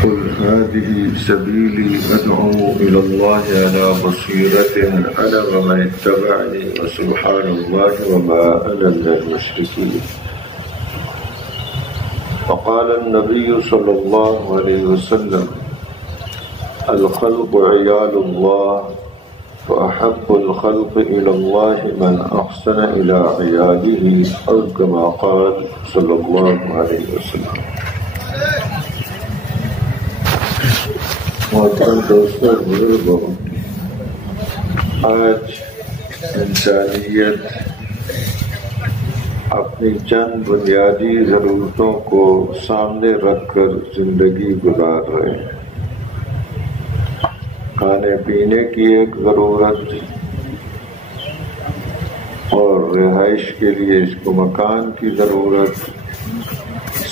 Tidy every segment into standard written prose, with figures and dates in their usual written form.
قل هذه سبيلي أدعو إلى الله على بصيرة أنا ومن اتبعني وسبحان الله وما أنا من المشركين. وقال النبي صلى الله عليه وسلم الخلق عيال الله فأحب الخلق إلى الله من أحسن إلى عياله أو كما قال صلى الله عليه وسلم. मोहतरम दोस्तों बुजुर्गों, आज इंसानियत अपनी चंद बुनियादी ज़रूरतों को सामने रखकर ज़िंदगी गुजार रहे हैं। खाने पीने की एक ज़रूरत और रिहाइश के लिए इसको मकान की ज़रूरत,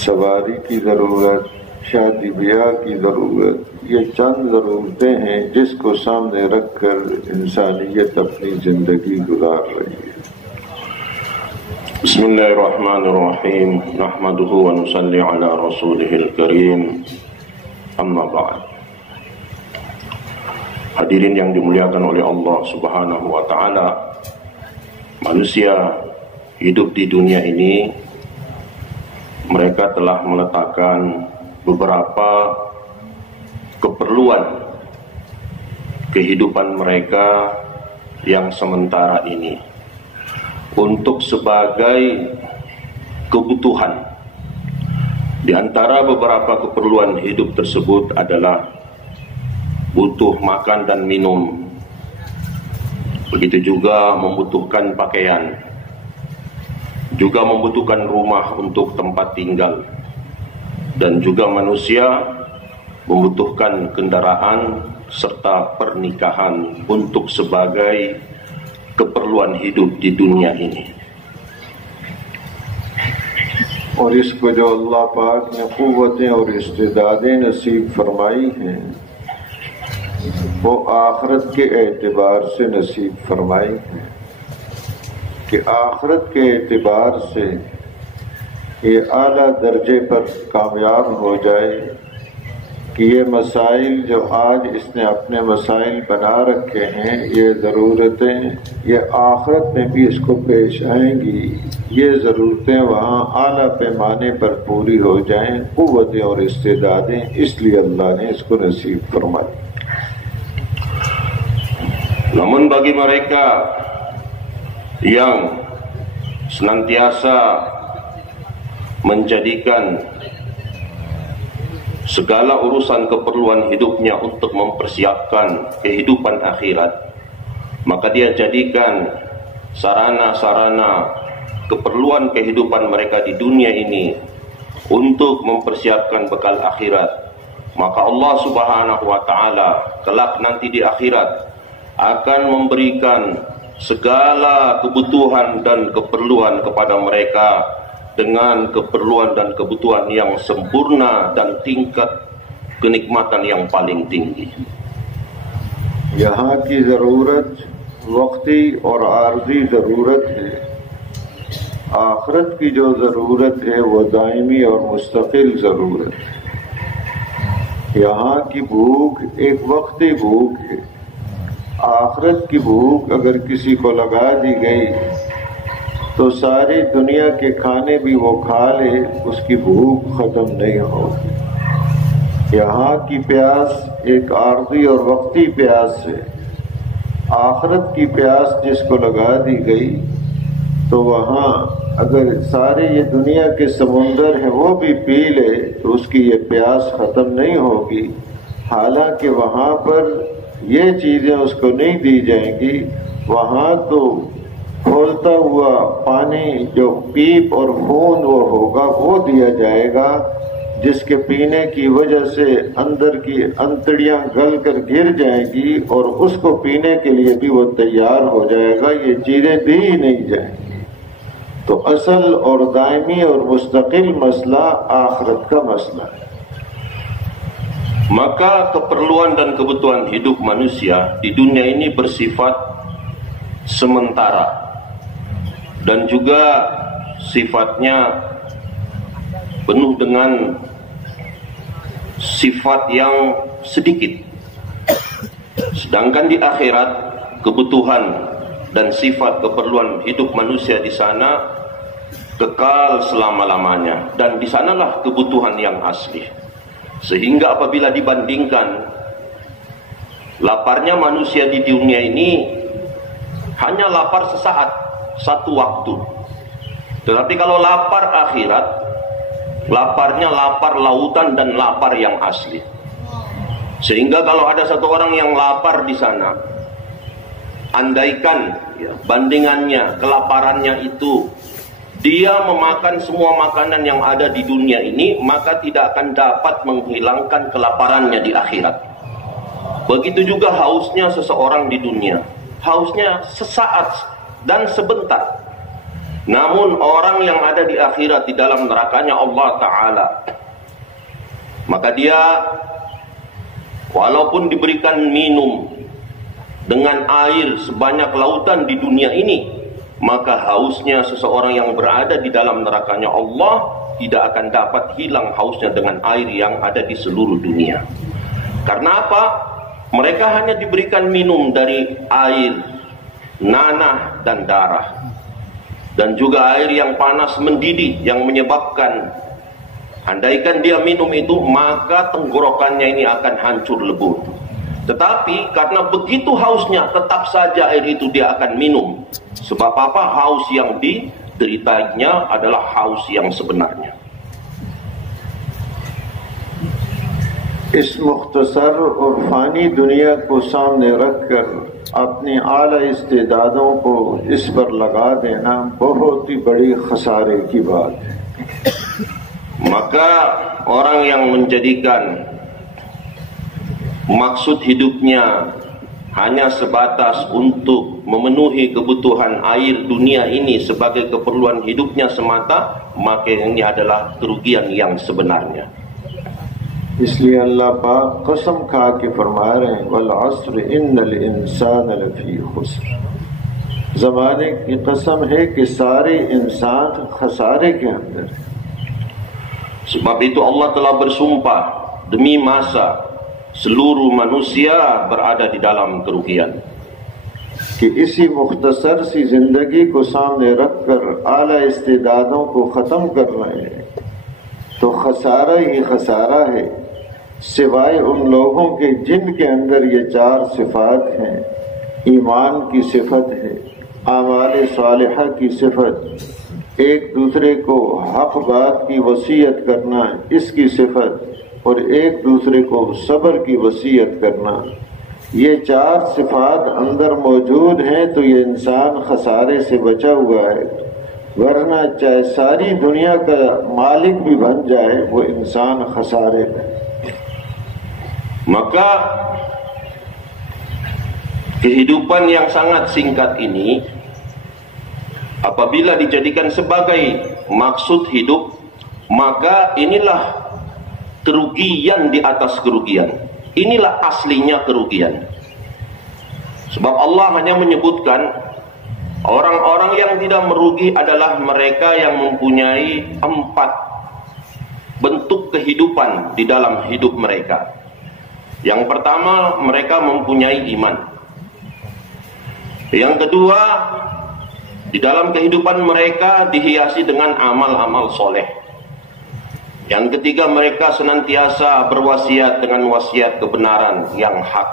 सवारी की ज़रूरत, शादी ब्याह की ज़रूरत, ये चंद ज़रूरतें हैं जिसको सामने रखकर इंसानियत अपनी ज़िंदगी गुजार रही है। बिस्मिल्लाहिर्रहमानिर्रहीम नहमदुहु व नुसल्ली अला रसूलिहिल करीम अम्मा बa'd. Hadirin yang dimuliakan oleh Allah Subhanahu wa taala, manusia hidup di dunia ini mereka telah meletakkan beberapa keperluan kehidupan mereka yang sementara ini untuk sebagai kebutuhan. Di antara beberapa keperluan hidup tersebut adalah butuh makan dan minum, begitu juga membutuhkan pakaian, juga membutuhkan rumah untuk tempat tinggal, dan juga manusia membutuhkan kendaraan serta pernikahan untuk sebagai keperluan hidup di dunia ini. और इसको जो अल्लाह पाक ने क़ुव्वतें और इस्तिदादें नसीब फरमाई हैं वो आखिरत के एतबार से नसीब फरमाई हैं कि आखिरत के एतबार से ये आला दर्जे पर कामयाब हो जाए कि ये मसाइल जो आज इसने अपने मसाइल बना रखे हैं, ये ज़रूरतें ये आखिरत में भी इसको पेश आएंगी, ये ज़रूरतें वहाँ आला पैमाने पर पूरी हो जाएं, क़ुव्वतें और इस्तिदादें, इसलिए अल्लाह ने इसको नसीब फरमाई। Namun bagi mereka yang senantiasa menjadikan segala urusan keperluan hidupnya untuk mempersiapkan kehidupan akhirat, maka dia jadikan sarana-sarana keperluan kehidupan mereka di dunia ini untuk mempersiapkan bekal akhirat. Maka Allah Subhanahu wa taala kelak nanti di akhirat akan memberikan segala kebutuhan dan keperluan kepada mereka dengan keperluan dan kebutuhan yang sempurna dan tingkat kenikmatan yang paling tinggi. यहाँ की ज़रूरत वक्ती और आर्जी ज़रूरत है, आखिरत की जो ज़रूरत है वो दायमी और मुस्तकिल ज़रूरत है। यहाँ की भूख एक वक्ती भूख है, आखिरत की भूख अगर किसी को लगा दी गई तो सारी दुनिया के खाने भी वो खा ले, उसकी भूख खत्म नहीं होगी। यहाँ की प्यास एक आर्जी और वक्ती प्यास है, आखिरत की प्यास जिसको लगा दी गई तो वहाँ अगर सारे ये दुनिया के समुंदर हैं वो भी पी ले तो उसकी ये प्यास खत्म नहीं होगी। हालांकि वहाँ पर ये चीजें उसको नहीं दी जाएंगी, वहाँ तो खोलता हुआ पानी जो पीप और खून वो होगा वो दिया जाएगा, जिसके पीने की वजह से अंदर की अंतड़ियां गल कर गिर जाएंगी और उसको पीने के लिए भी वो तैयार हो जाएगा। ये चीजें दी ही नहीं जाएंगी। तो असल और दायमी और मुस्तकिल मसला आखिरत का मसला है। Maka keperluan dan kebutuhan hidup manusia di dunia ini bersifat sementara dan juga sifatnya penuh dengan sifat yang sedikit. Sedangkan di akhirat kebutuhan dan sifat keperluan hidup manusia di sana kekal selama-lamanya, dan di sanalah kebutuhan yang asli. Sehingga apabila dibandingkan laparnya manusia di dunia ini hanya lapar sesaat, satu waktu. Tetapi kalau lapar akhirat, laparnya lapar lautan dan lapar yang asli. Sehingga kalau ada satu orang yang lapar di sana, andaikan ya, bandingannya, kelaparannya itu dia memakan semua makanan yang ada di dunia ini, maka tidak akan dapat menghilangkan kelaparannya di akhirat. Begitu juga hausnya seseorang di dunia, hausnya sesaat dan sebentar. Namun orang yang ada di akhirat di dalam nerakanya Allah Ta'ala, maka dia walaupun diberikan minum dengan air sebanyak lautan di dunia ini, maka hausnya seseorang yang berada di dalam nerakanya Allah tidak akan dapat hilang hausnya dengan air yang ada di seluruh dunia. Karena apa? Mereka hanya diberikan minum dari air, nanah dan darah, dan juga air yang panas mendidih yang menyebabkan andaikan dia minum itu maka tenggorokannya ini akan hancur lebur. Tetapi karena begitu hausnya tetap saja air itu dia akan minum. Sebab apa? Haus yang dideritanya adalah haus yang sebenarnya. इस मुख्तसर और फानी दुनिया को सामने रखकर अपनी आला इस्तेदादों को इस पर लगा देना बहुत ही बड़ी खसारे की बात है. Maka orang yang menjadikan maksud hidupnya hanya sebatas untuk memenuhi kebutuhan air dunia ini sebagai keperluan hidupnya semata, maka ini adalah kerugian yang sebenarnya. इसलिए अल्लाह पाक कसम खा के फरमा रहे हैं वल अस्र इन्नल इंसान लफी खुस्र. ज़माने की कसम है कि सारे इंसान खसारे के अंदर है. Sebab itu Allah telah bersumpah demi masa seluruh manusia berada di dalam kerugian. कि इसी मुख्तसर सी जिंदगी को सामने रखकर आला इस्तेदादों को ख़त्म कर रहे हैं तो खसारा ही खसारा है, सिवाय उन लोगों के जिनके अंदर ये चार सिफात हैं. ईमान की सिफत है, आमाल सालिहा की सिफत, एक दूसरे को हक बात की वसीयत करना इसकी सिफत, और एक दूसरे को सब्र की वसीयत करना. ये चार सिफात अंदर मौजूद हैं तो ये इंसान खसारे से बचा हुआ है. वरना चाहे सारी दुनिया का मालिक भी बन जाए वो इंसान खसारे में. Maka kehidupan yang sangat singkat ini apabila dijadikan sebagai maksud hidup, maka inilah kerugian di atas kerugian. Inilah aslinya kerugian. Sebab Allah hanya menyebutkan orang-orang yang tidak merugi adalah mereka yang mempunyai 4 bentuk kehidupan di dalam hidup mereka. Yang pertama, mereka mempunyai iman. Yang kedua, di dalam kehidupan mereka dihiasi dengan amal-amal soleh. Yang ketiga, mereka senantiasa berwasiat dengan wasiat kebenaran yang hak.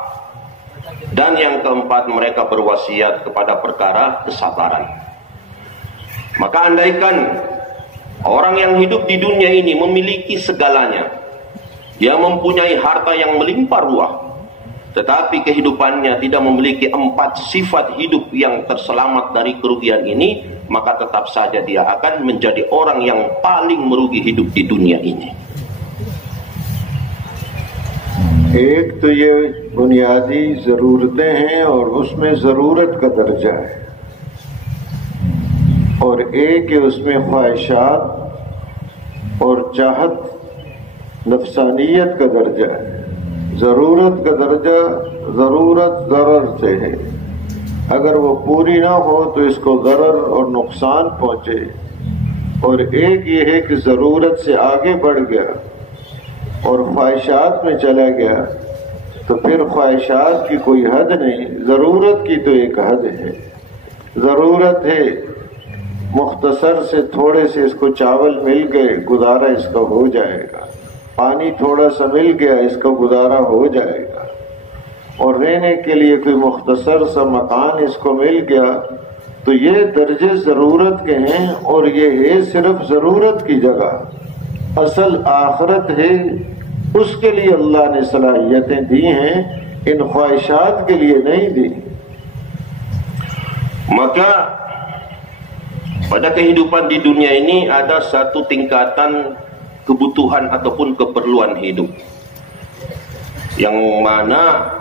Dan yang keempat, mereka berwasiat kepada perkara kesabaran. Maka andaikan orang yang hidup di dunia ini memiliki segalanya, dia mempunyai harta yang melimpah ruah, tetapi kehidupannya tidak memiliki 4 sifat hidup yang terselamat dari kerugian ini, maka tetap saja dia akan menjadi orang yang paling merugi hidup di dunia ini. एक तो ये बुनियादी ज़रूरतें हैं और उसमें ज़रूरत का दर्जा है, और एक है उसमें ख्वाहिशात और चाहत नफसानियत का दर्जा है. ज़रूरत का दर्जा ज़रूरत ज़रर से है, अगर वो पूरी ना हो तो इसको ज़रर और नुकसान पहुँचे. और एक ये है कि ज़रूरत से आगे बढ़ गया और ख्वाहिशात में चला गया तो फिर ख्वाहिशात की कोई हद नहीं, ज़रूरत की तो एक हद है। ज़रूरत है मुख्तसर से थोड़े से इसको चावल मिल गए, गुजारा इसका हो जाएगा। पानी थोड़ा सा मिल गया, इसका गुजारा हो जाएगा। और रहने के लिए कोई मुख्तसर सा मकान इसको मिल गया तो ये दर्जे ज़रूरत के हैं, और ये है सिर्फ ज़रूरत की जगह। असल आखिरत है, उसके लिए अल्लाह ने सलाहियतें दी हैं, इन ख्वाहिशात के लिए नहीं दी। Maka pada kehidupan di dunia ini ada satu tingkatan kebutuhan ataupun keperluan hidup, yang mana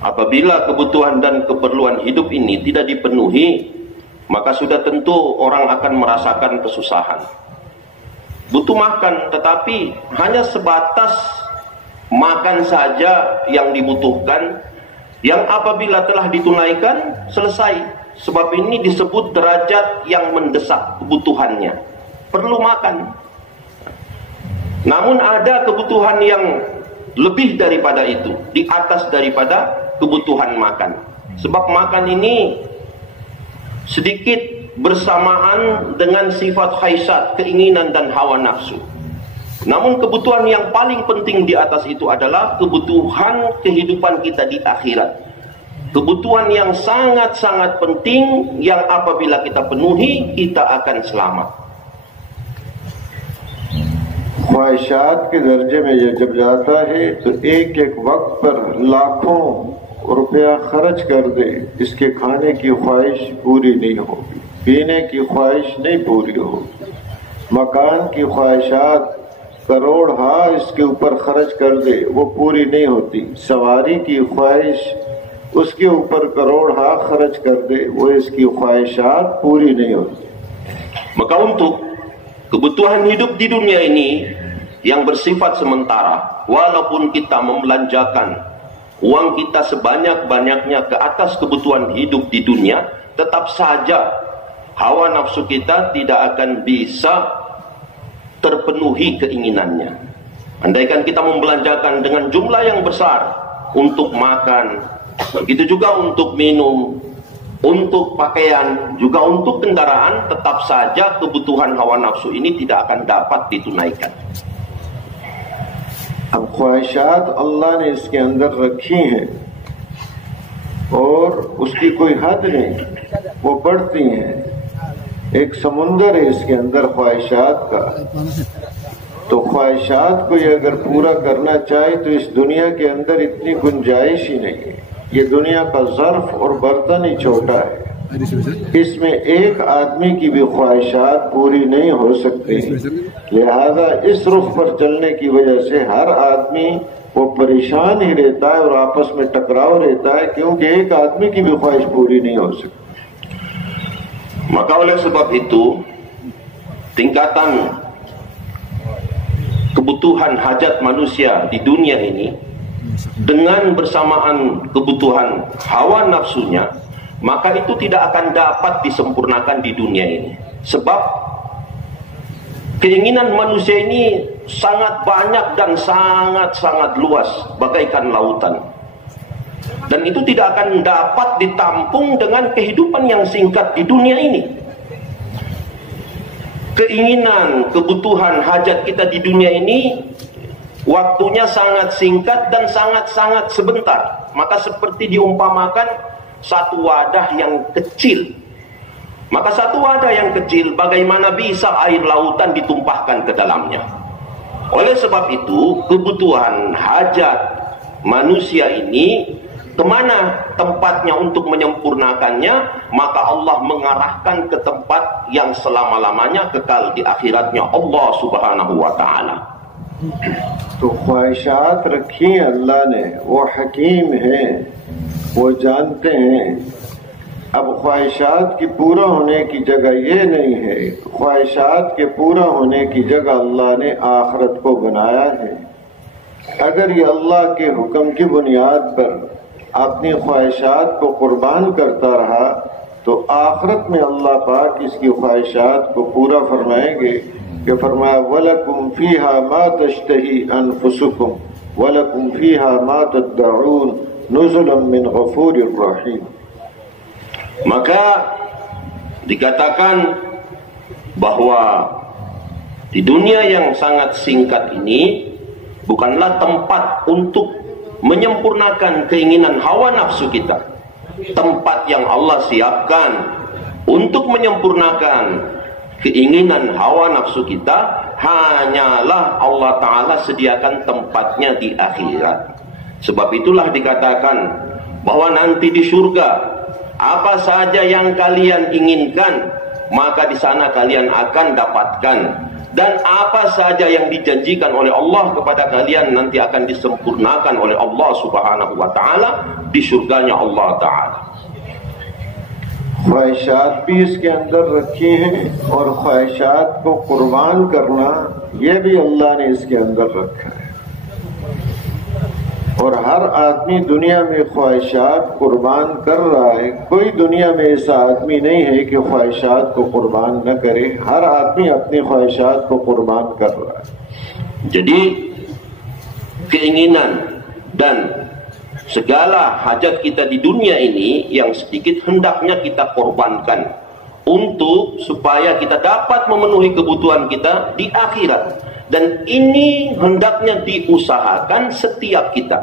apabila kebutuhan dan keperluan hidup ini tidak dipenuhi, maka sudah tentu orang akan merasakan kesusahan. Butuh makan, tetapi hanya sebatas makan saja yang dibutuhkan, yang apabila telah ditunaikan selesai. Sebab ini disebut derajat yang mendesak kebutuhannya, perlu makan. Namun ada kebutuhan yang lebih daripada itu, di atas daripada kebutuhan makan. Sebab makan ini sedikit bersamaan dengan sifat khaisat, keinginan dan hawa nafsu. Namun kebutuhan yang paling penting di atas itu adalah kebutuhan kehidupan kita di akhirat. Kebutuhan yang sangat-sangat penting, yang apabila kita penuhi, kita akan selamat. ख्वाहिशात के दर्जे में ये जब जाता है तो एक एक वक्त पर लाखों रुपया खर्च कर दे, इसके खाने की ख्वाहिश पूरी नहीं होगी, पीने की ख्वाहिश नहीं पूरी होगी, मकान की ख्वाहिशात करोड़ इसके ऊपर खर्च कर दे, वो पूरी नहीं होती। सवारी की ख्वाहिश उसके ऊपर करोड़ खर्च कर दे, वो इसकी ख्वाहिशात पूरी नहीं होती। Maka untuk kebutuhan hidup di dunia ini yang bersifat sementara, walaupun kita membelanjakan uang kita sebanyak-banyaknya ke atas kebutuhan hidup di dunia, tetap saja hawa nafsu kita tidak akan bisa terpenuhi keinginannya. Andaikan kita membelanjakan dengan jumlah yang besar untuk makan, begitu juga untuk minum, untuk pakaian, juga untuk kendaraan, tetap saja kebutuhan hawa nafsu ini tidak akan dapat ditunaikan. अब ख्वाहिशात अल्लाह ने इसके अंदर रखी हैं और उसकी कोई हद नहीं, वो बढ़ती हैं। एक समुंदर है इसके अंदर ख्वाहिशात का। तो ख्वाहिशात को ये अगर पूरा करना चाहे तो इस दुनिया के अंदर इतनी गुंजाइश ही नहीं है। ये दुनिया का ज़र्फ और बर्तन ही छोटा है, इसमें एक आदमी की भी ख्वाहिशात पूरी नहीं हो सकती। लिहाजा इस रुख पर चलने की वजह से हर आदमी वो परेशान ही रहता है और आपस में टकराव रहता है, क्योंकि एक आदमी की भी ख्वाहिश पूरी नहीं हो सकती। Maka oleh sebab itu, tingkatan kebutuhan hajat manusia di dunia ini dengan bersamaan kebutuhan hawa nafsunya, maka itu tidak akan dapat disempurnakan di dunia ini. Sebab keinginan manusia ini sangat banyak dan sangat-sangat luas, bagaikan lautan. Dan itu tidak akan dapat ditampung dengan kehidupan yang singkat di dunia ini. Keinginan, kebutuhan, hajat kita di dunia ini waktunya sangat singkat dan sangat-sangat sebentar. Maka seperti diumpamakan satu wadah yang kecil. Maka satu wadah yang kecil, bagaimana bisa air lautan ditumpahkan ke dalamnya? Oleh sebab itu, kebutuhan hajat manusia ini, kemana tempatnya untuk menyempurnakannya? Maka Allah mengarahkan ke tempat yang selama-lamanya kekal di akhiratnya Allah subhanahu wa ta'ala. तो ख्वाहिशात रखी अल्लाह ने, वो हकीम है, वो जानते हैं। अब ख्वाहिशात की पूरा होने की जगह ये नहीं है, ख्वाहिशात के पूरा होने की जगह अल्लाह ने आखिरत को बनाया है। अगर ये अल्लाह के हुक्म की बुनियाद पर अपनी ख्वाहिशात को कुर्बान करता रहा तो आखिरत में अल्लाह पाक इसकी ख्वाहिशात को पूरा फरमाएंगे कि फरमाया वलकुम फीहा मा तश्तही अनफुसुकुम वलकुम फीहा मा तद्दऊन नुज़ुलन मिन गफूरिर रहीम. Maka dikatakan bahwa di dunia yang sangat singkat ini bukanlah tempat untuk menyempurnakan keinginan hawa nafsu kita. Tempat yang Allah siapkan untuk menyempurnakan keinginan hawa nafsu kita hanyalah Allah Ta'ala sediakan tempatnya di akhirat. Sebab itulah dikatakan bahwa nanti di surga apa saja yang kalian inginkan maka di sana kalian akan dapatkan, dan apa saja yang dijanjikan oleh Allah kepada kalian nanti akan disempurnakan oleh Allah Subhanahu wa Ta'ala di surganya Allah Ta'ala. ख्वाहिशात भी इसके अंदर रखी हैं और ख्वाहिशात को कुर्बान करना ये भी अल्लाह ने इसके अंदर रखा है. और हर आदमी दुनिया में ख्वाहिशात कुर्बान कर रहा है. कोई दुनिया में ऐसा आदमी नहीं है कि ख्वाहिशात को कुर्बान न करे. हर आदमी अपनी ख्वाहिशात को कुर्बान कर रहा है. Jadi keinginan dan segala hajat kita di dunia ini yang sedikit hendaknya kita korbankan untuk supaya kita dapat memenuhi kebutuhan kita di akhirat. Dan ini hendaknya diusahakan setiap kita.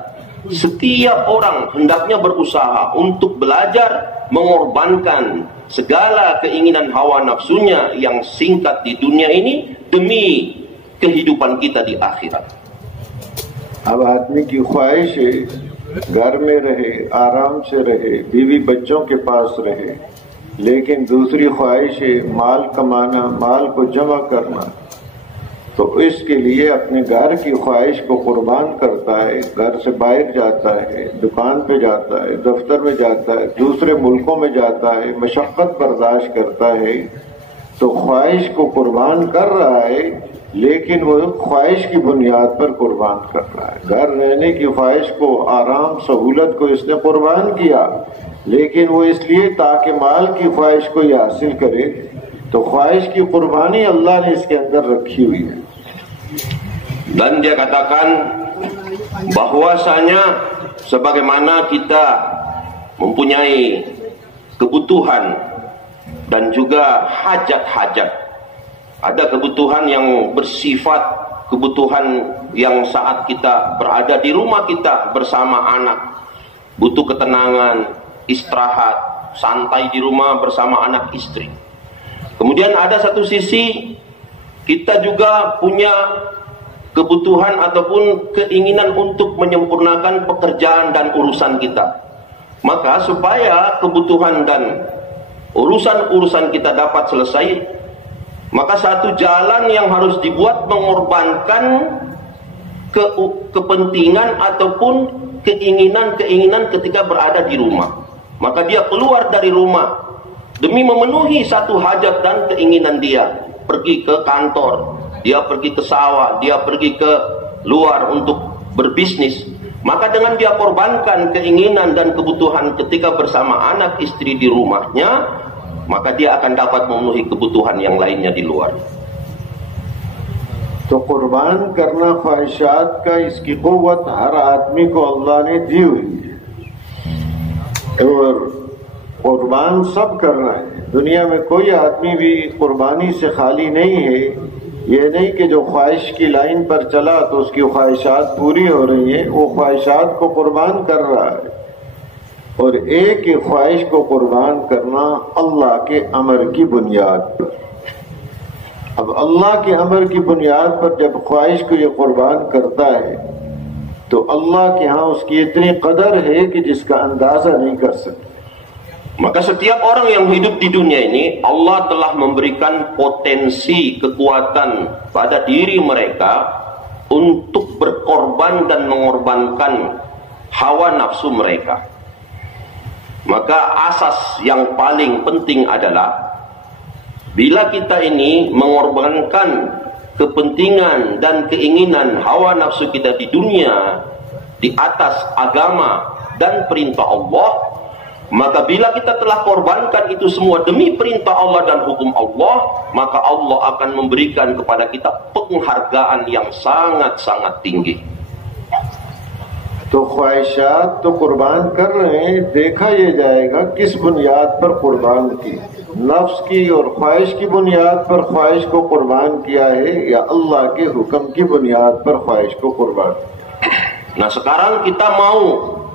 Setiap orang hendaknya berusaha untuk belajar mengorbankan segala keinginan hawa nafsunya yang singkat di dunia ini demi kehidupan kita di akhirat. अब आदमी की ख्वाहिश है घर में रहे, आराम से रहे, बीवी बच्चों के पास रहे, लेकिन दूसरी ख्वाहिश है माल कमाना, माल को जमा करना. तो इसके लिए अपने घर की ख्वाहिश को कुर्बान करता है. घर से बाहर जाता है, दुकान पे जाता है, दफ्तर में जाता है, दूसरे मुल्कों में जाता है, मशक्कत बर्दाश्त करता है. तो ख्वाहिश को कुर्बान कर रहा है, लेकिन वो ख्वाहिश की बुनियाद पर कुर्बान कर रहा है. घर रहने की ख्वाहिश को, आराम सहूलत को इसने कुर्बान किया, लेकिन वो इसलिए ताकि माल की ख्वाहिश को ये हासिल करे. तो ख्वाहिश की कुर्बानी अल्लाह ने इसके अंदर रखी हुई है. Dan dia katakan bahwasanya sebagaimana kita mempunyai kebutuhan dan juga hajat-hajat. Ada kebutuhan yang bersifat kebutuhan yang saat kita berada di rumah kita bersama anak, butuh ketenangan, istirahat, santai di rumah bersama anak istri. Kemudian ada satu sisi kita juga punya kebutuhan ataupun keinginan untuk menyempurnakan pekerjaan dan urusan kita. Maka supaya kebutuhan dan urusan-urusan kita dapat selesai, maka satu jalan yang harus dibuat mengorbankan kepentingan ataupun keinginan-keinginan ketika berada di rumah. Maka dia keluar dari rumah demi memenuhi satu hajat dan keinginan dia. Pergi ke kantor, dia pergi ke sawah, dia pergi ke luar untuk berbisnis. Maka dengan dia korbankan keinginan dan kebutuhan ketika bersama anak istri di rumahnya, maka dia akan dapat memenuhi kebutuhan yang lainnya di luar. तो कुर्बान करना ख्वाहिशात का इसकी कुव्वत हर आदमी को अल्लाह ने दी हुई है. और कुर्बान सब कर रहा है. दुनिया में कोई आदमी भी कुर्बानी से खाली नहीं है. ये नहीं कि जो ख्वाहिश की लाइन पर चला तो उसकी ख्वाहिशात पूरी हो रही है. वो ख्वाहिशात को कुर्बान कर रहा है. और एक ही ख्वाहिश को कुर्बान करना अल्लाह के अमर की बुनियाद पर. अब अल्लाह के अमर की बुनियाद पर जब ख्वाहिश को ये कुर्बान करता है तो अल्लाह के यहाँ उसकी इतनी कदर है कि जिसका अंदाजा नहीं कर सकते. Maka setiap orang yang hidup di dunia ini, Allah telah memberikan potensi kekuatan pada diri mereka untuk berkorban dan mengorbankan hawa nafsu mereka. Maka asas yang paling penting adalah bila kita ini mengorbankan kepentingan dan keinginan hawa nafsu kita di dunia di atas agama dan perintah Allah, Maka bila kita telah korbankan itu semua demi perintah Allah dan hukum Allah, maka Allah akan memberikan kepada kita penghargaan yang sangat-sangat tinggi. तो ख्वाहिशात तो कुर्बान कर रहे हैं, देखा ये जाएगा किस बुनियाद पर कुर्बान की, नफ्स की और ख्वाहिश की बुनियाद पर ख्वाहिश को कुर्बान किया है या अल्लाह के हुक्म की बुनियाद पर ख्वाहिश को कुर्बान. Nah sekarang kita mau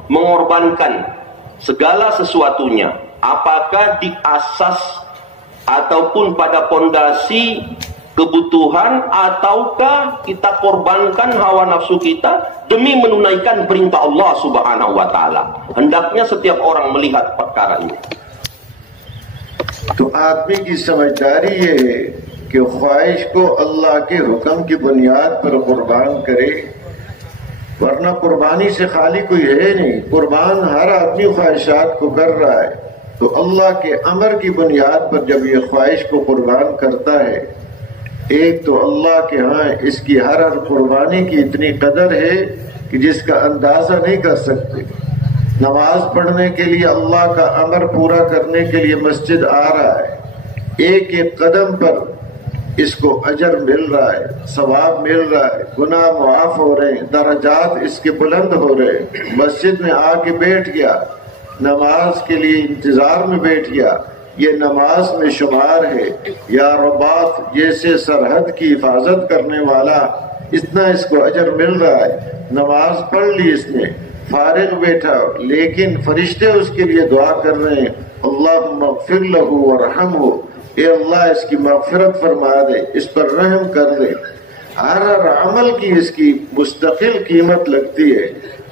mengorbankan segala sesuatunya, apakah di asas ataupun pada pondasi kebutuhan, ataukah kita korbankan hawa nafsu kita demi menunaikan perintah Allah Subhanahu wa taala. Hendaknya setiap orang melihat perkara ini. तो आदमी की समझदारी ये है कि ख्वाहिश को अल्लाह के हुक्म की बुनियाद पर कुर्बान करे, वरना कुर्बानी से खाली कोई है नहीं. कुर्बान हर आदमी ख्वाहिशात को कर रहा है, तो अल्लाह के अमर की बुनियाद पर जब ये ख्वाहिश को कुर्बान करता है, एक तो अल्लाह के यहाँ इसकी हर कुर्बानी की इतनी कदर है कि जिसका अंदाजा नहीं कर सकते. नमाज पढ़ने के लिए अल्लाह का अमर पूरा करने के लिए मस्जिद आ रहा है, एक एक कदम पर इसको अजर मिल रहा है, सवाब मिल रहा है, गुनाह मुआफ हो रहे हैं, दर्जात इसके बुलंद हो रहे हैं. मस्जिद में आके बैठ गया, नमाज के लिए इंतजार में बैठ गया, ये नमाज में शुमार है. या रबात जैसे सरहद की हिफाजत करने वाला, इतना इसको अजर मिल रहा है. नमाज पढ़ ली इसने, फारिग बैठा, लेकिन फरिश्ते उसके लिए दुआ कर रहे हैं, अल्लाह मगफिर लहू वरहमहू, ए अल्लाह इसकी मगफिरत फरमा दे, इस पर रहम कर दे. हर अमल की इसकी मुस्तकिल कीमत लगती है.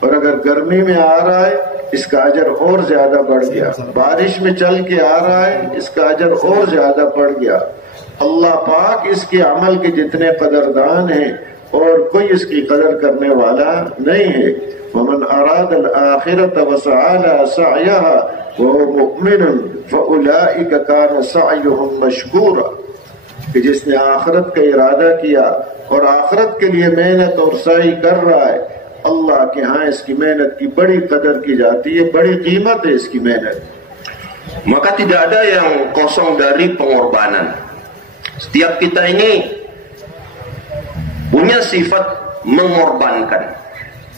और अगर गर्मी में आ रहा है, इसका अजर और ज्यादा बढ़ गया. बारिश में चल के आ रहा है, इसका अजर और ज्यादा बढ़ गया. अल्लाह पाक इसके अमल के जितने कदरदान हैं और कोई इसकी कदर करने वाला नहीं है. वमन अरादल आखिरत वसअ लहा सअयहा वहुव मुमिन फउलाइका कान सअयुहुम मशकूरा. कि जिसने आखिरत का इरादा किया और आखिरत के लिए मेहनत और सही कर रहा है, Allah के यहाँ इसकी मेहनत की बड़ी कदर की जाती है, बड़ी कीमत है इसकी मेहनत. Maka tidak ada yang kosong dari pengorbanan. Setiap kita ini punya sifat mengorbankan.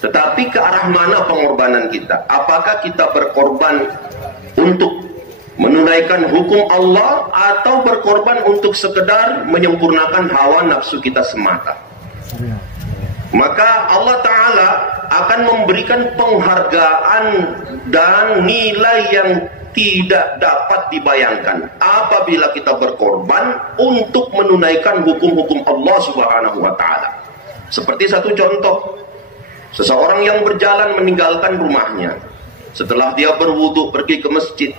Tetapi ke arah mana pengorbanan kita? Apakah kita berkorban untuk menunaikan hukum Allah atau berkorban untuk sekedar menyempurnakan hawa nafsu kita semata? Maka Allah Ta'ala akan memberikan penghargaan dan nilai yang tidak dapat dibayangkan apabila kita berkorban untuk menunaikan hukum-hukum Allah Subhanahu wa Ta'ala. Seperti satu contoh, seseorang yang berjalan meninggalkan rumahnya setelah dia berwudu pergi ke masjid,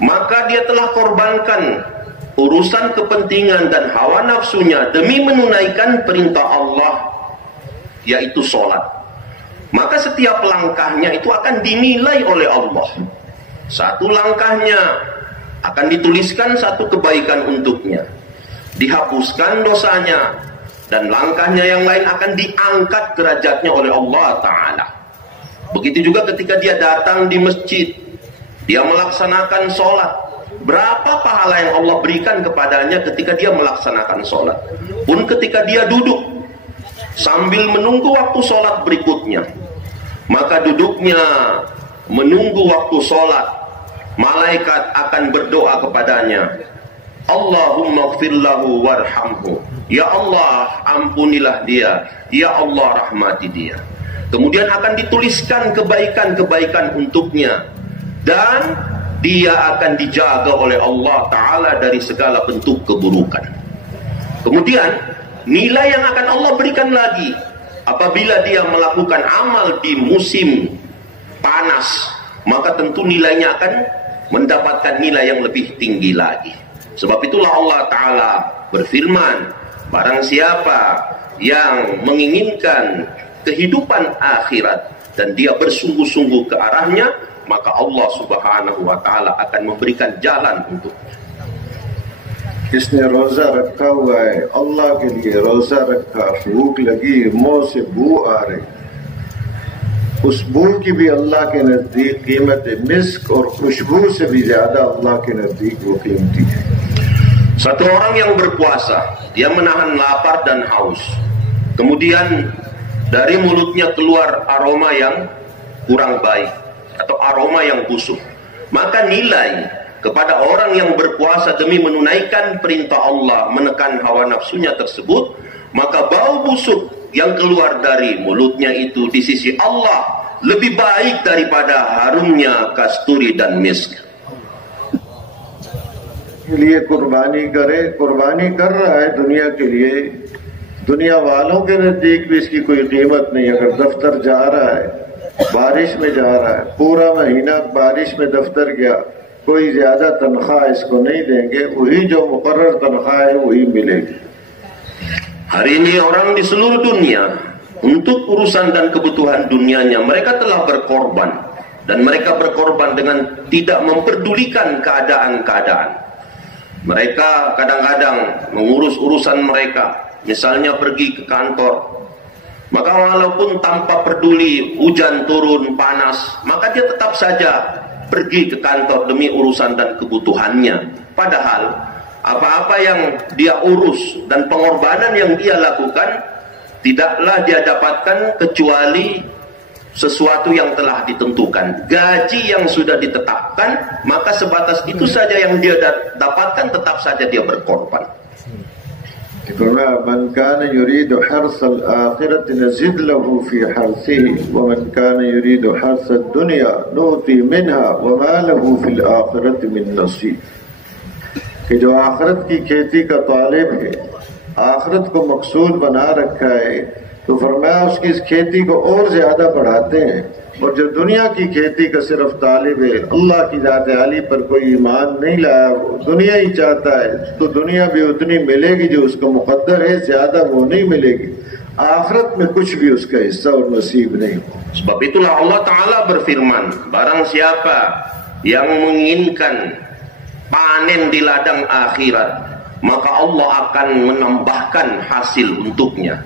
maka dia telah korbankan urusan kepentingan dan hawa nafsunya demi menunaikan perintah Allah, yaitu sholat. Maka setiap langkahnya itu akan dinilai oleh Allah. Satu langkahnya akan dituliskan satu kebaikan untuknya, dihapuskan dosanya, dan langkahnya yang lain akan diangkat derajatnya oleh Allah Ta'ala. Begitu juga ketika dia datang di masjid, dia melaksanakan sholat, berapa pahala yang Allah berikan kepadanya ketika dia melaksanakan sholat. Pun ketika dia duduk sambil menunggu waktu sholat berikutnya, maka duduknya menunggu waktu sholat, malaikat akan berdoa kepadanya, Allahumma gfirlahu warhamhu, ya Allah ampunilah dia, ya Allah rahmati dia. Kemudian akan dituliskan kebaikan-kebaikan untuknya, dan dia akan dijaga oleh Allah Ta'ala dari segala bentuk keburukan. Kemudian nilai yang akan Allah berikan lagi apabila dia melakukan amal di musim panas, maka tentu nilainya akan mendapatkan nilai yang lebih tinggi lagi. Sebab itulah Allah Ta'ala berfirman, barang siapa yang menginginkan kehidupan akhirat dan dia bersungguh-sungguh ke arahnya, maka Allah Subhanahu wa Ta'ala akan memberikan jalan untuknya. इसने रोजा रखा हुआ है, अल्लाह के लिए रोजा रखा, भूख लगी, मुंह से बू आ रही, उस बू की भी अल्लाह के नजदीक कीमत मिस्क और खुशबू से भी ज्यादा अल्लाह के नजदीक वो कीमती है। Satu orang yang berpuasa, dia menahan lapar dan haus. Kemudian dari mulutnya keluar aroma yang kurang baik atau aroma yang busuk. Maka nilai kepada orang yang berpuasa demi menunaikan perintah Allah, menekan hawa nafsunya tersebut, maka bau busuk yang keluar dari mulutnya itu di sisi Allah lebih baik daripada harumnya kasturi dan misk. के लिए कुर्बानी करे, कुर्बानी कर रहा है दुनिया के लिए, दुनिया वालों के नजदीक भी इसकी कोई कीमत नहीं। अगर दफ्तर जा रहा है, बारिश में जा रहा है, पूरा महीना बारिश में दफ्तर गया, कोई ज्यादा तनख्वाह इसको नहीं देंगे, वही जो मुकर्रर तनख्वाह है वही मिलेगी। Hari ini orang di seluruh dunia untuk urusan dan kebutuhan dunianya mereka telah berkorban, dan mereka berkorban dengan tidak memperdulikan keadaan-keadaan. Mereka kadang-kadang mengurus urusan mereka, misalnya pergi ke kantor, maka walaupun tanpa peduli hujan turun, panas, maka dia tetap saja pergi ke kantor demi urusan dan kebutuhannya. Padahal apa-apa yang dia urus dan pengorbanan yang dia lakukan tidaklah dia dapatkan kecuali sesuatu yang telah ditentukan. Gaji yang sudah ditetapkan, maka sebatas itu saja yang dia dapatkan, tetap saja dia berkorban. Man kana yuridu harsal akhirati nazid lahu fi harsihi wa man kana yuridu harsad dunya nuti minha wa ma lahu fil akhirati min nasib. कि जो आखिरत की खेती का तालिब है, आखिरत को मकसूद बना रखा है, तो फरमाया उसकी इस खेती को और ज्यादा बढ़ाते हैं। और जो दुनिया की खेती का सिर्फ तालिब है, अल्लाह की जात आली पर कोई ईमान नहीं लाया, दुनिया ही चाहता है, तो दुनिया भी उतनी मिलेगी जो उसको मुकद्दर है, ज्यादा वो नहीं मिलेगी। आखिरत में कुछ भी उसका हिस्सा और नसीब नहीं। Sebab itulah Allah Ta'ala berfirman, barang siapa yang menginginkan panen di ladang akhirat, maka Allah akan menambahkan hasil untuknya.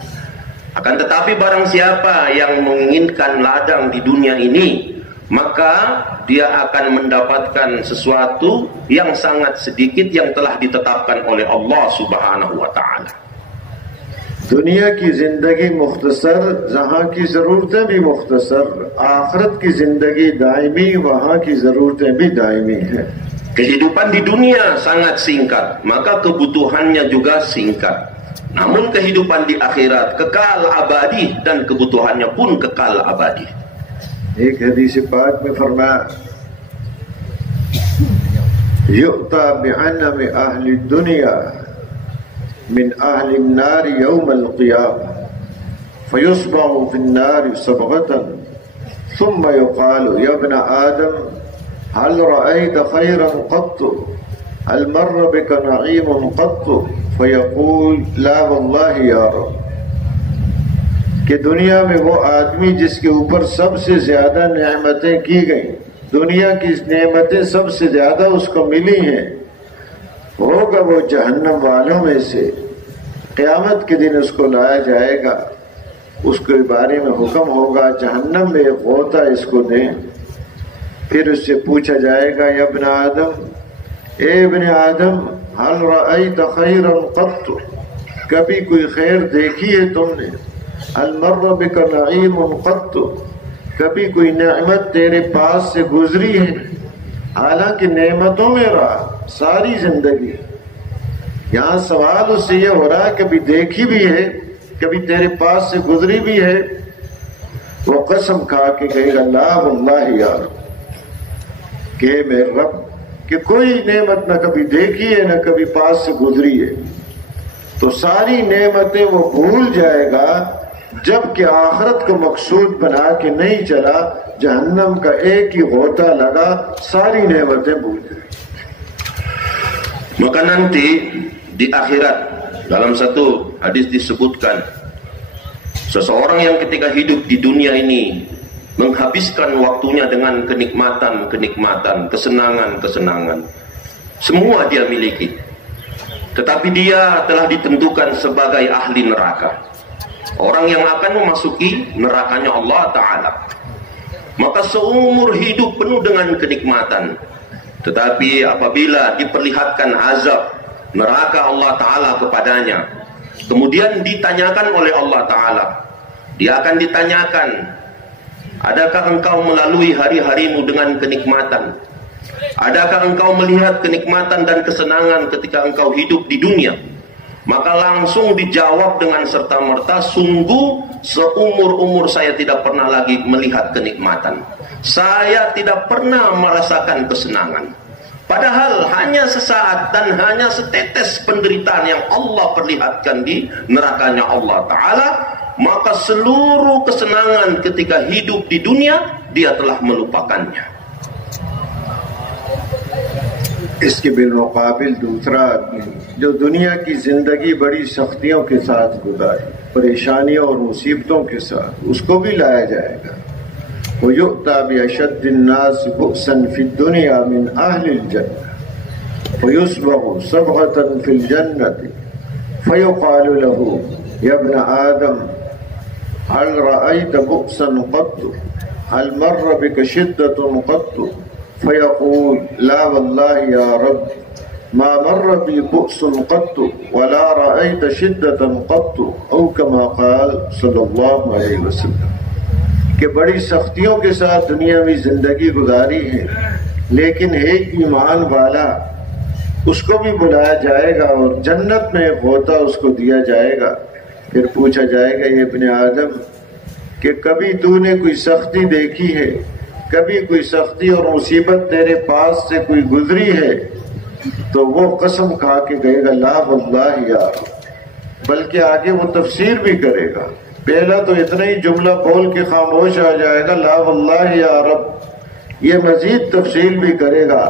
Akan tetapi barang siapa yang menginginkan ladang di dunia ini, maka dia akan mendapatkan sesuatu yang sangat sedikit yang telah ditetapkan oleh Allah Subhanahu wa Ta'ala. दुनिया की जिंदगी मुख्तसर, जहाँ की जरूरतें भी मुख्तसर, आखिरत की जिंदगी दायमी, वहाँ की जरूरतें भी दायमी है। Kehidupan di dunia sangat singkat, maka kebutuhannya juga singkat. Namun kehidupan di akhirat kekal abadi dan kebutuhannya pun kekal abadi. एक हदीस पाक में फरमाया, युक्ता बिअनम अहली दुनिया मिन अहली नार यौम अल-क़ियामा फयुस्बहु फिन-नार सबग़तन सुम्मा युक़ालु या इब्न आदम हल रअयत खैरन क़त्त हल मर्र बिक नईमुन क़त्त फयक़ूल ला वल्लाहि या रब। कि दुनिया में वो आदमी जिसके ऊपर सबसे ज्यादा नेमतें की गई, दुनिया की नेमतें सबसे ज्यादा उसको मिली हैं, होगा वो जहन्नम वालों में से। क़यामत के दिन उसको लाया जाएगा, उसके बारे में हुक्म होगा जहन्नम में एक गोता इसको दें। फिर उससे पूछा जाएगा, या इब्न आदम, ए इब्न आदम, हल रअयत खैरन क़त्त, कभी कोई खैर देखी है तुमने? हल मर्र बिक नईमुन क़त्त, कभी कोई नेमत तेरे पास से गुजरी है? हालांकि नेमतों में रहा सारी जिंदगी। यहाँ सवाल उससे ये हो रहा है, कभी देखी भी है, कभी तेरे पास से गुजरी भी है? वो कसम खा के कहेगा, ला वल्लाहि या रब, कि मेरे रब, कि कोई नेमत न कभी देखी है न कभी पास से गुजरी है। तो सारी नेमतें वो भूल जाएगा, जबकि आखिरत को मकसूद बना के नहीं चला, जहन्नम का एक ही गोता लगा, सारी नेमतें भूल जाएगी। Maka nanti di akhirat, dalam satu hadis disebutkan, seseorang yang ketika hidup di dunia ini menghabiskan waktunya dengan kenikmatan-kenikmatan, kesenangan-kesenangan, semua dia miliki, tetapi dia telah ditentukan sebagai ahli neraka, orang yang akan memasuki nerakanya Allah Ta'ala. maka seumur hidup penuh dengan kenikmatan. Tetapi apabila diperlihatkan azab neraka Allah Ta'ala kepadanya, kemudian ditanyakan oleh Allah Ta'ala, dia akan ditanyakan, adakah engkau melalui hari-harimu dengan kenikmatan? Adakah engkau melihat kenikmatan dan kesenangan ketika engkau hidup di dunia? Maka langsung dijawab dengan serta-merta, sungguh seumur-umur saya tidak pernah lagi melihat kenikmatan. Saya tidak pernah merasakan kesenangan. Padahal hanya sesaat dan hanya setetes penderitaan yang Allah perlihatkan di nerakanya Allah Ta'ala, maka seluruh kesenangan ketika hidup di dunia dia telah melupakannya. इसके बिलमुकाबिल दूसरा आदमी जो दुनिया की जिंदगी बड़ी सख्तियों के साथ गुजारी, परेशानियों और मुसीबतों के साथ, उसको भी लाया जाएगा। वो युक्ता बिअशद्दिन्नास बुअसन फिद्दुनिया मिन अहलिल जन्नह फयुस्बहु सबगतन फिल जन्नति फयुक़ालु लहू या इब्न आदम हल रअयत बुअसन क़त्तु हल मर्र बिक शिद्दतुन क़त्तु फयक़ूल ला वल्लाहि या रब मा मर्र बी बुअसन क़त्तु वला रअयत शिद्दतन क़त्तु औ कमा क़ाल सल्लल्लाहु अलैहि वसल्लम कि बड़ी सख्तियों के साथ दुनियावी जिंदगी गुजारी है, लेकिन एक ईमान वाला उसको भी बुलाया जाएगा और जन्नत में एक होता उसको दिया जाएगा। फिर पूछा जाएगा, ये इब्ने आदम कि कभी तूने कोई सख्ती देखी है, कभी कोई सख्ती और मुसीबत तेरे पास से कोई गुजरी है? तो वो कसम खा के गएगा ला वल्लाहि या रब, बल्कि आगे वो तफसीर भी करेगा। पहला तो इतना ही जुमला बोल के खामोश आ जाएगा ला वल्लाहि या रब, ये मजीद तफसील भी करेगा।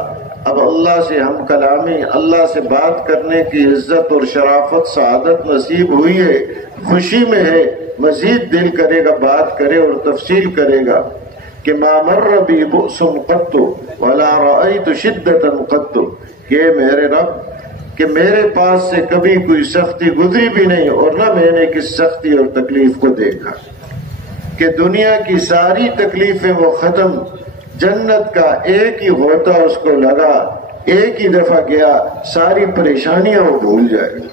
अब अल्लाह से हम कलामी, अल्लाह से बात करने की इज्जत और शराफत सआदत नसीब हुई है, खुशी में है, मजीद दिल करेगा बात करे और तफसील करेगा कि मा मर्र बी बुअसन क़त्तु वला रअयतु शिद्दतन क़त्तु, कि मेरे रब कि मेरे पास से कभी कोई सख्ती गुजरी भी नहीं और न मैंने किस सख्ती और तकलीफ को देखा। कि दुनिया की सारी तकलीफें वो खत्म, जन्नत का एक ही होता उसको लगा, एक ही दफा गया, सारी परेशानियां वो भूल जाएगी।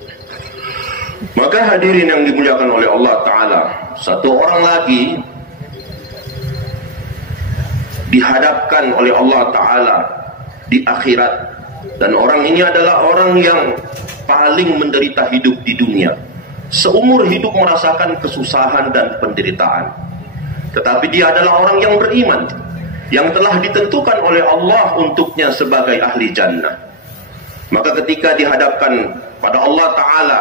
Maka hadirin yang dimuliakan oleh Allah Ta'ala, satu orang lagi dihadapkan oleh Allah Ta'ala di akhirat. Dan orang ini adalah orang yang paling menderita hidup di dunia. Seumur hidup merasakan kesusahan dan penderitaan. Tetapi dia adalah orang yang beriman, yang telah ditentukan oleh Allah untuknya sebagai ahli jannah. Maka ketika dihadapkan pada Allah Ta'ala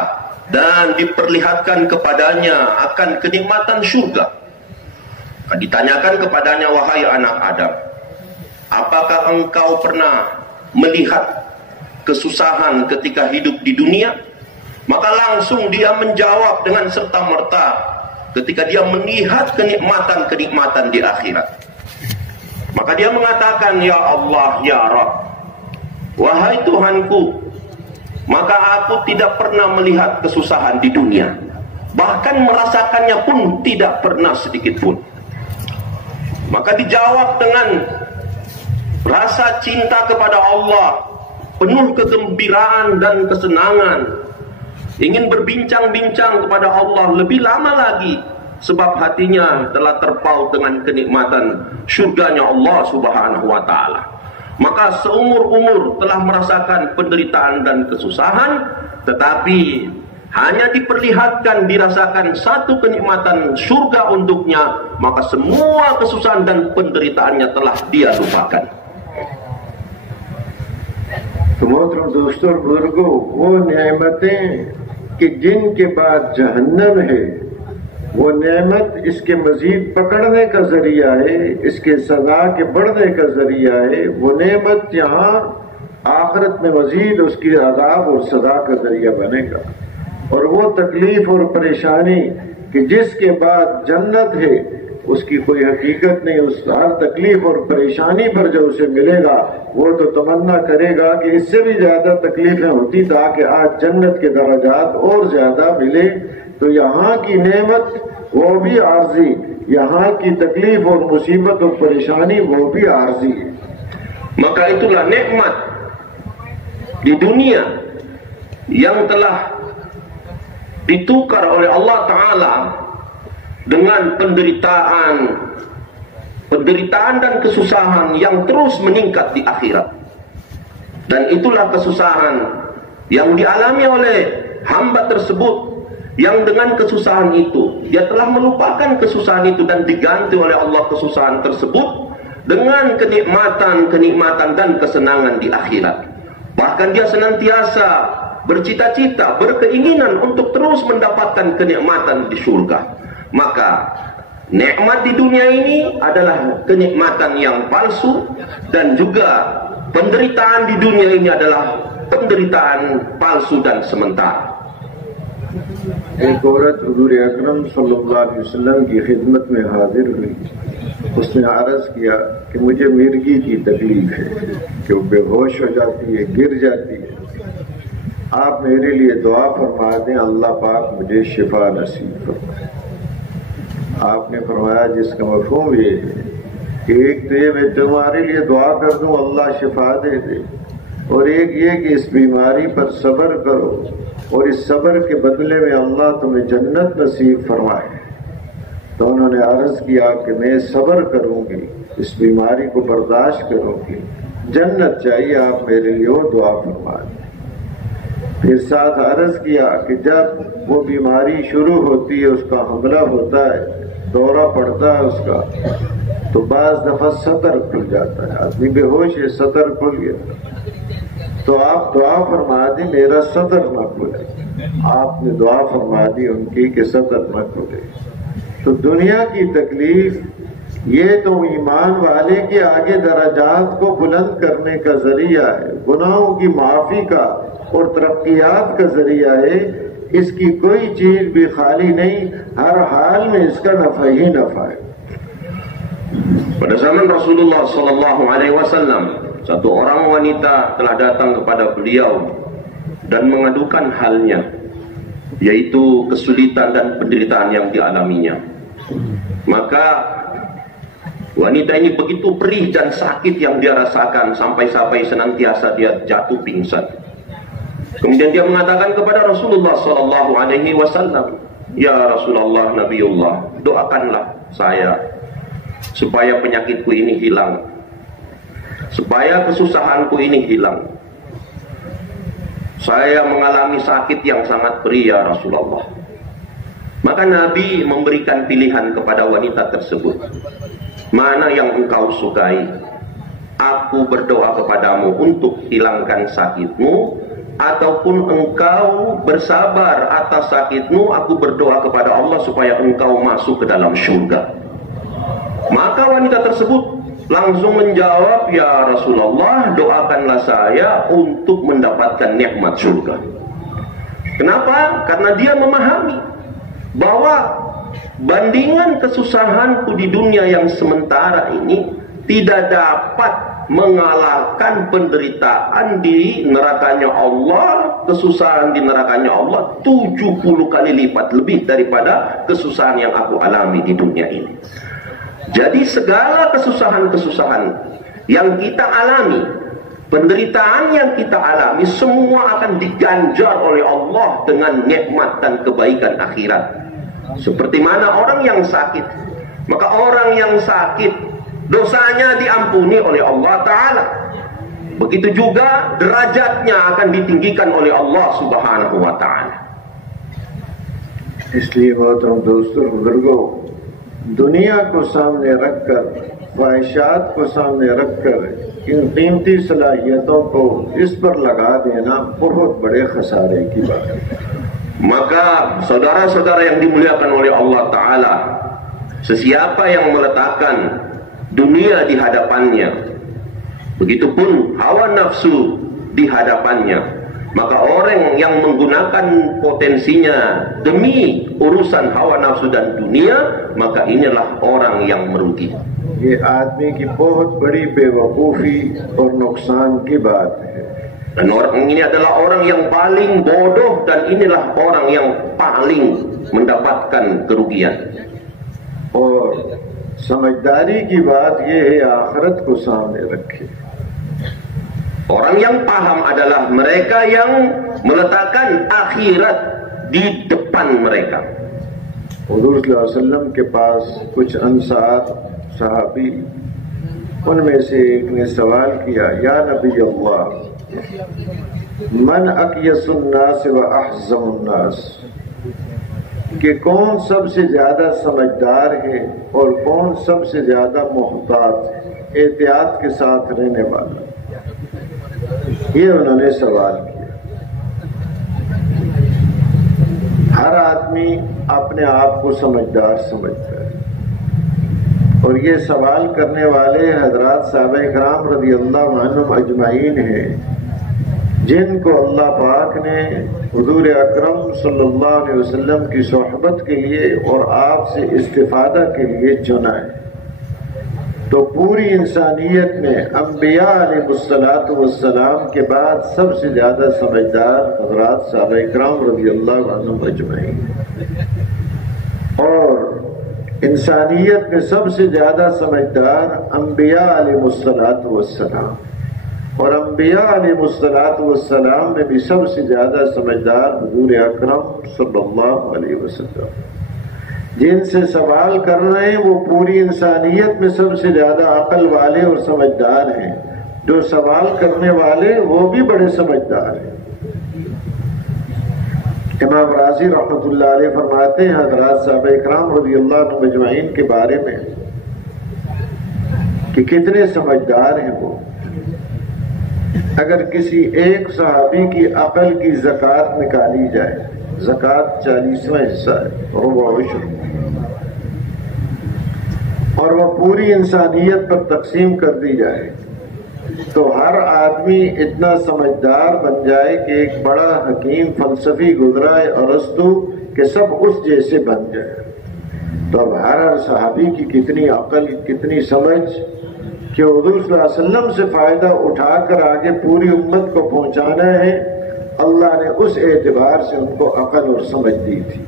dan diperlihatkan kepadanya akan kenikmatan surga, ditanyakan kepadanya, wahai anak Adam, apakah engkau pernah melihat kesusahan ketika hidup di dunia? Maka langsung dia menjawab dengan serta-merta ketika dia melihat kenikmatan-kenikmatan di akhirat. Maka dia mengatakan, ya Allah, ya Rabb, wahai Tuhanku, maka aku tidak pernah melihat kesusahan di dunia, bahkan merasakannya pun tidak pernah sedikit pun. Maka dijawab dengan rasa cinta kepada Allah, penuh kegembiraan dan kesenangan, ingin berbincang-bincang kepada Allah lebih lama lagi, sebab hatinya telah terpaut dengan kenikmatan surganya Allah Subhanahu wa Ta'ala. Maka seumur-umur telah merasakan penderitaan dan kesusahan, tetapi hanya diperlihatkan, dirasakan satu kenikmatan surga untuknya, maka semua kesusahan dan penderitaannya telah dia lupakan. मोहतरम दोस्तों और बुजुर्गों, वो नेमतें कि जिनके बाद जहन्नम है, वो नेमत इसके मजीद पकड़ने का जरिया है, इसके सजा के बढ़ने का जरिया है। वो नेमत यहाँ आखिरत में मजीद उसकी अजाब और सजा का जरिया बनेगा। और वो तकलीफ और परेशानी कि जिसके बाद जन्नत है, उसकी कोई हकीकत नहीं, उस हर तकलीफ और परेशानी पर जो उसे मिलेगा, वो तो तमन्ना करेगा कि इससे भी ज्यादा तकलीफें होती ताकि आज जन्नत के दर्जात और ज्यादा मिले, तो यहाँ की नेमत वो भी आर्जी, यहाँ की तकलीफ और मुसीबत और परेशानी वो भी आर्जी है. Maka itulah nikmat di dunia yang telah ditukar oleh Allah Ta'ala dengan penderitaan dan kesusahan yang terus meningkat di akhirat. Dan itulah kesusahan yang dialami oleh hamba tersebut, yang dengan kesusahan itu dia telah melupakan kesusahan itu dan diganti oleh Allah kesusahan tersebut dengan kenikmatan dan kesenangan di akhirat. Bahkan dia senantiasa bercita-cita, berkeinginan untuk terus mendapatkan kenikmatan di surga. Maka nikmat di dunia ini adalah kenikmatan yang palsu, dan juga penderitaan di dunia ini adalah penderitaan palsu dan sementara. एक औरत हुजूर अकरम सल्लल्लाहु अलैहि वसल्लम की खिदमत में हाजिर हुई. उसने अर्ज किया कि मुझे मिर्गी की तकलीफ है कि वो बेहोश हो जाती है, गिर जाती है. आप मेरे लिए दुआ फरमा दें, अल्लाह पाक मुझे शिफा नसीब फरमाए. आपने फरमाया जिसका मफहूम ये है कि एक तो ये मैं तुम्हारे लिए दुआ कर दूं अल्लाह शिफा दे दे, और एक ये कि इस बीमारी पर सब्र करो और इस सब्र के बदले में अल्लाह तुम्हें जन्नत नसीब फरमाए. तो उन्होंने अर्ज किया कि मैं सब्र करूंगी, इस बीमारी को बर्दाश्त करूंगी, जन्नत चाहिए, आप मेरे लिए वो दुआ फरमा दें. फिर साथ अर्ज किया कि जब वो बीमारी शुरू होती है, उसका हमला होता है, दौरा पड़ता है उसका, तो बाज दफा सतर खुल जाता है, आदमी बेहोश है, सतर खुल गया, तो आप दुआ फरमा दी मेरा सतर न खुले. आपने दुआ फरमा दी उनकी कि सतर न खुले. तो दुनिया की तकलीफ ये तो ईमान वाले के आगे दराजात को बुलंद करने का जरिया है, गुनाहों की माफी का और तरक्कियात का जरिया है. इसकी कोई चीज भी खाली नहीं, हर हाल में इसका नफा ही नफा है. Pada zaman Rasulullah Sallallahu Alaihi Wasallam, satu orang wanita telah datang kepada beliau dan mengadukan halnya, yaitu kesulitan dan penderitaan yang dialaminya. Maka wanita ini begitu perih dan sakit yang dia rasakan sampai-sampai senantiasa dia jatuh pingsan. Kemudian dia mengatakan kepada Rasulullah Sallallahu Alaihi Wasallam, ya Rasulullah, Nabiullah, doakanlah saya supaya penyakitku ini hilang, supaya kesusahanku ini hilang. Saya mengalami sakit yang sangat perih ya Rasulullah. Maka Nabi memberikan pilihan kepada wanita tersebut, mana yang engkau sukai? Aku berdoa kepadamu untuk hilangkan sakitmu, ataupun engkau bersabar atas sakitmu, aku berdoa kepada Allah supaya engkau masuk ke dalam surga. Maka wanita tersebut langsung menjawab, ya Rasulullah, doakanlah saya untuk mendapatkan nikmat surga. Kenapa? Karena dia memahami bahwa bandingan kesusahanku di dunia yang sementara ini tidak dapat mengalahkan penderitaan di nerakanya Allah, kesusahan di nerakanya Allah 70 kali lipat lebih daripada kesusahan yang aku alami di dunia ini. Jadi segala kesusahan-kesusahan yang kita alami, penderitaan yang kita alami, semua akan diganjar oleh Allah dengan nikmat dan kebaikan akhirat. Seperti mana orang yang sakit, maka orang yang sakit dosanya diampuni oleh Allah Ta'ala. Begitu juga derajatnya akan ditinggikan oleh Allah Subhanahu wa Ta'ala. इसलिए मोहतरम दोस्तों, बुजुर्गों, दुनिया को सामने रखकर, ख्वाहिशात को सामने रखकर इन कीमती सलाहियतों को इस पर लगा देना बहुत बड़े खसारे की बात है. Maka saudara-saudara yang dimuliakan oleh Allah Ta'ala, sesiapa yang meletakkan dunia di hadapannya, begitupun hawa nafsu di hadapannya, maka orang yang menggunakan potensinya demi urusan hawa nafsu dan dunia, maka inilah orang yang merugi. ये आदमी की बहुत बड़ी बेवकूफ़ी और नुकसान की बात है. Dan orang ini adalah orang yang paling bodoh, dan inilah orang yang paling mendapatkan kerugian. और समझदारी की बात यह है आखिरत को सामने रखे. Orang yang paham adalah mereka yang meletakkan akhirat di depan mereka. हुजूर सल्लल्लाहु अलैहि वसल्लम के पास कुछ अंसार सहाबी, उनमें से एक ने सवाल किया, या नबी अल्लाह, मन अक़यसुन्नास व अहज़मुन्नास, कि कौन सबसे ज्यादा समझदार है और कौन सबसे ज्यादा मोहतात, एहतियात के साथ रहने वाला. ये उन्होंने सवाल किया. हर आदमी अपने आप को समझदार समझता है और ये सवाल करने वाले हजरात साहब-ए-किराम रज़ियल्लाहु अन्हुम अजमाइन हैं, जिनको अल्लाह पाक ने हुजूर अकरम सल्लल्लाहु अलैहि वसल्लम की सोहबत के लिए और आपसे इस्तिफादा के लिए चुना है. तो पूरी इंसानियत में अंबिया अलैहिस्सलातु वस्सलाम के बाद सबसे ज्यादा समझदार हजरात साहब-ए-किराम रज़ियल्लाहु अन्हुम अजमाइन, और इंसानियत में सबसे ज्यादा समझदार अंबिया अलैहिस्सलातु वस्सलाम, और अंबिया अलैहिस्सलातु वस्सलाम में भी सबसे ज्यादा समझदार हुजूर अकरम सल्लल्लाहु अलैहि वसल्लम. जिनसे सवाल कर रहे हैं वो पूरी इंसानियत में सबसे ज्यादा अकल वाले और समझदार हैं. जो सवाल करने वाले वो भी बड़े समझदार हैं. इमाम राज़ी रहमतुल्लाह अलैह फरमाते हैं हज़रात साहब-ए-किराम रज़ियल्लाहु अन्हुम अजमाइन के बारे में कि कितने समझदार हैं वो. अगर किसी एक सहाबी की अकल की ज़कात निकाली जाए, ज़कात 40वां हिस्सा है, और वह पूरी इंसानियत पर तकसीम कर दी जाए, तो हर आदमी इतना समझदार बन जाए कि एक बड़ा हकीम फलसफी गुजरा है अरस्तु कि सब उस जैसे बन जाए. तो अब हर सहाबी की कितनी अकल, कितनी समझ कि हुजूर सल्लल्लाहु अलैहि वसल्लम से फायदा उठाकर आगे पूरी उम्मत को पहुंचाना है. अल्लाह ने उस एतबार से उनको अकल और समझ दी थी.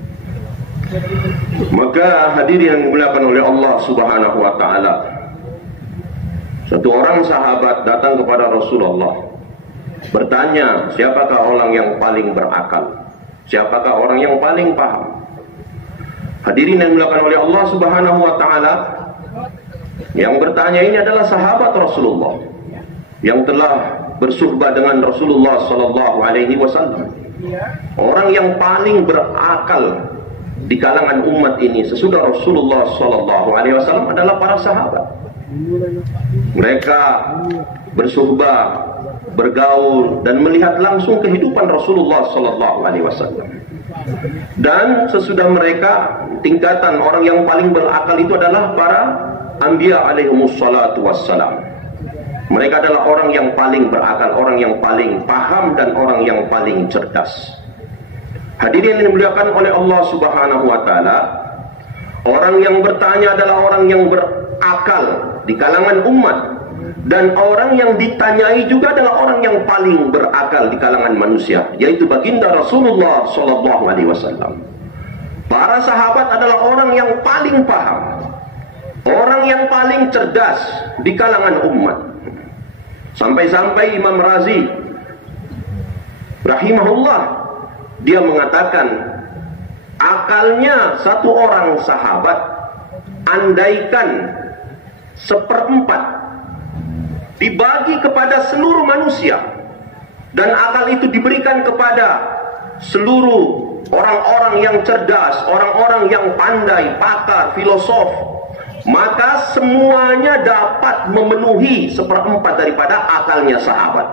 Maka hadirin yang dimuliakan oleh Allah Subhanahu wa taala, satu orang sahabat datang kepada Rasulullah bertanya, siapakah orang yang paling berakal? Siapakah orang yang paling paham? Hadirin yang dimuliakan oleh Allah Subhanahu wa taala, yang bertanya ini adalah sahabat Rasulullah yang telah bersuhbah dengan Rasulullah sallallahu alaihi wasallam. Orang yang paling berakal di kalangan umat ini sesudah Rasulullah sallallahu alaihi wasallam adalah para sahabat. Mereka bersuhbah, bergaul dan melihat langsung kehidupan Rasulullah sallallahu alaihi wasallam. Dan sesudah mereka, tingkatan orang yang paling berakal itu adalah para anbiya alaihimus salatu wassalam. Mereka adalah orang yang paling berakal, orang yang paling paham dan orang yang paling cerdas. Hadirin yang dimuliakan oleh Allah Subhanahu wa taala, orang yang bertanya adalah orang yang berakal di kalangan umat, dan orang yang ditanyai juga adalah orang yang paling berakal di kalangan manusia, yaitu baginda Rasulullah sallallahu alaihi wasallam. Para sahabat adalah orang yang paling paham, orang yang paling cerdas di kalangan umat. Sampai-sampai Imam Razi rahimahullah, dia mengatakan akalnya satu orang sahabat andaikan 1/4 dibagi kepada seluruh manusia dan akal itu diberikan kepada seluruh orang-orang yang cerdas, orang-orang yang pandai, pakar, filosof, maka semuanya dapat memenuhi 1/4 daripada akalnya sahabat.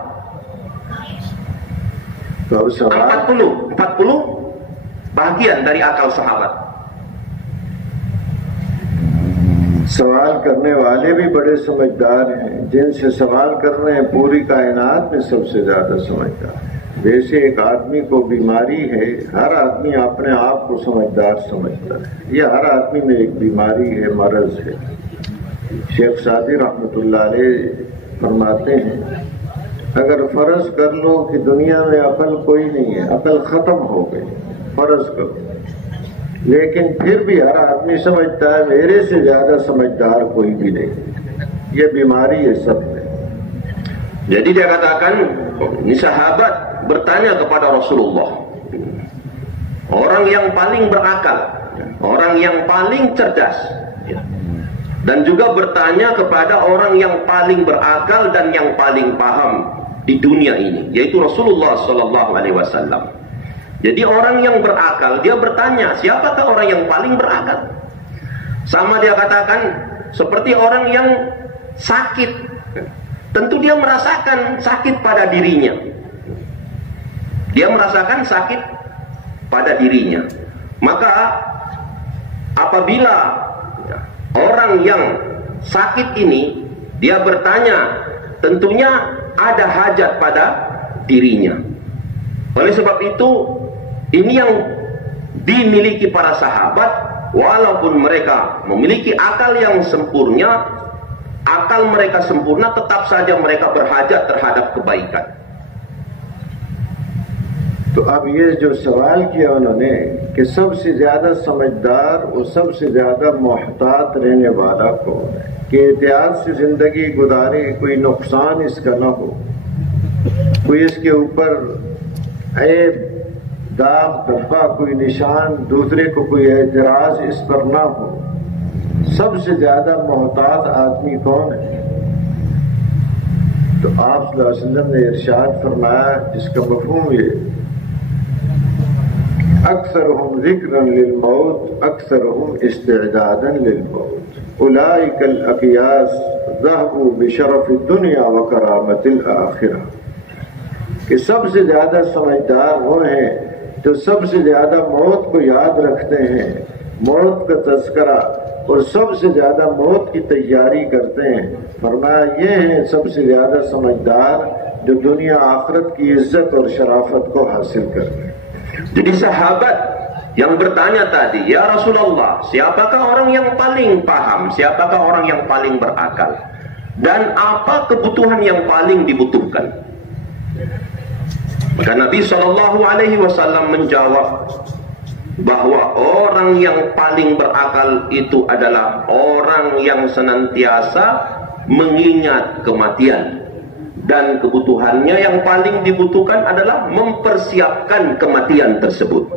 40 bagian dari akal sahabat. सवाल करने वाले भी बड़े समझदार हैं. जिनसे सवाल कर रहे हैं पूरी कायनात में सबसे ज्यादा समझदार है. जैसे एक आदमी को बीमारी है, हर आदमी अपने आप को समझदार समझता है. ये हर आदमी में एक बीमारी है, मरज है. शेख सादी रहमतुल्लाह अलैह फरमाते हैं, अगर फर्ज कर लो कि दुनिया में अकल कोई नहीं है, अकल खत्म हो गई, फर्ज करो, लेकिन फिर भी हर आदमी समझता है मेरे से ज्यादा समझदार कोई भी नहीं। ये बीमारी है सब में। Jadi dia katakan, ini sahabat bertanya kepada Rasulullah, orang yang paling berakal, orang yang paling cerdas, dan juga bertanya kepada orang yang paling berakal dan yang paling paham di dunia ini, yaitu Rasulullah Sallallahu Alaihi Wasallam. Jadi orang yang berakal, dia bertanya, siapakah orang yang paling berakal? Sama dia katakan, seperti orang yang sakit. Tentu dia merasakan sakit pada dirinya. Dia merasakan sakit pada dirinya. Maka apabila orang yang sakit ini, dia bertanya, tentunya ada hajat pada dirinya. Oleh sebab itu, ini yang dimiliki para sahabat, walaupun mereka memiliki akal yang sempurna, akal mereka sempurna, tetap saja mereka berhajat terhadap kebaikan. तो अब ये जो सवाल किया उन्होंने कि सबसे ज्यादा समझदार और सबसे ज्यादा मोहतात रहने वाला कौन है, कि एहतियात से जिंदगी गुजारे, कोई नुकसान इसका ना हो, कोई इसके ऊपर ऐब दाग धब्बा कोई निशान, दूसरे को कोई एतराज इस पर ना हो, सबसे ज्यादा मोहतात आदमी कौन है? तो आप सल्लल्लाहु अलैहि वसल्लम ने इरशाद फरमाया, जिसका मफ़हूम ये, अक्सरहुम ज़िक्रन लिल मौत अक्सरहुम इस्तिअदादन लिल मौत उलाइकल अक़ियास ज़हबू बिशरफ़ि दुनिया व करामतिल आखिरा। कि सबसे ज्यादा समझदार वो हैं जो सबसे ज्यादा मौत को याद रखते हैं, मौत का तज़किरा, और सबसे ज्यादा मौत की तैयारी करते हैं। फरमाया ये हैं सबसे ज्यादा समझदार जो दुनिया आखिरत की इज्जत और शराफत को हासिल कर रहे हैं। Jadi sahabat yang bertanya tadi, ya Rasulullah, siapakah orang yang paling paham, siapakah orang yang paling berakal, dan apa kebutuhan yang paling dibutuhkan? Maka Nabi Shallallahu Alaihi Wasallam menjawab bahwa orang yang paling berakal itu adalah orang yang senantiasa mengingat kematian, dan kebutuhannya yang paling dibutuhkan adalah mempersiapkan kematian tersebut.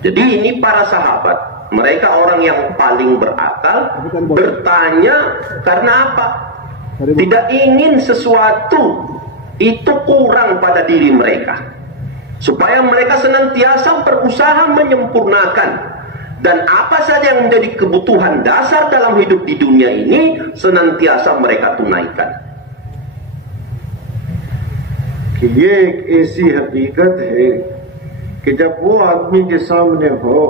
Jadi ini para sahabat, mereka orang yang paling berakal, bertanya karena apa? Tidak ingin sesuatu itu kurang pada diri mereka, supaya mereka senantiasa berusaha menyempurnakan, dan apa saja yang menjadi kebutuhan dasar dalam hidup di dunia ini senantiasa mereka tunaikan. कि ये एक ऐसी हकीकत है कि जब वो आदमी के सामने हो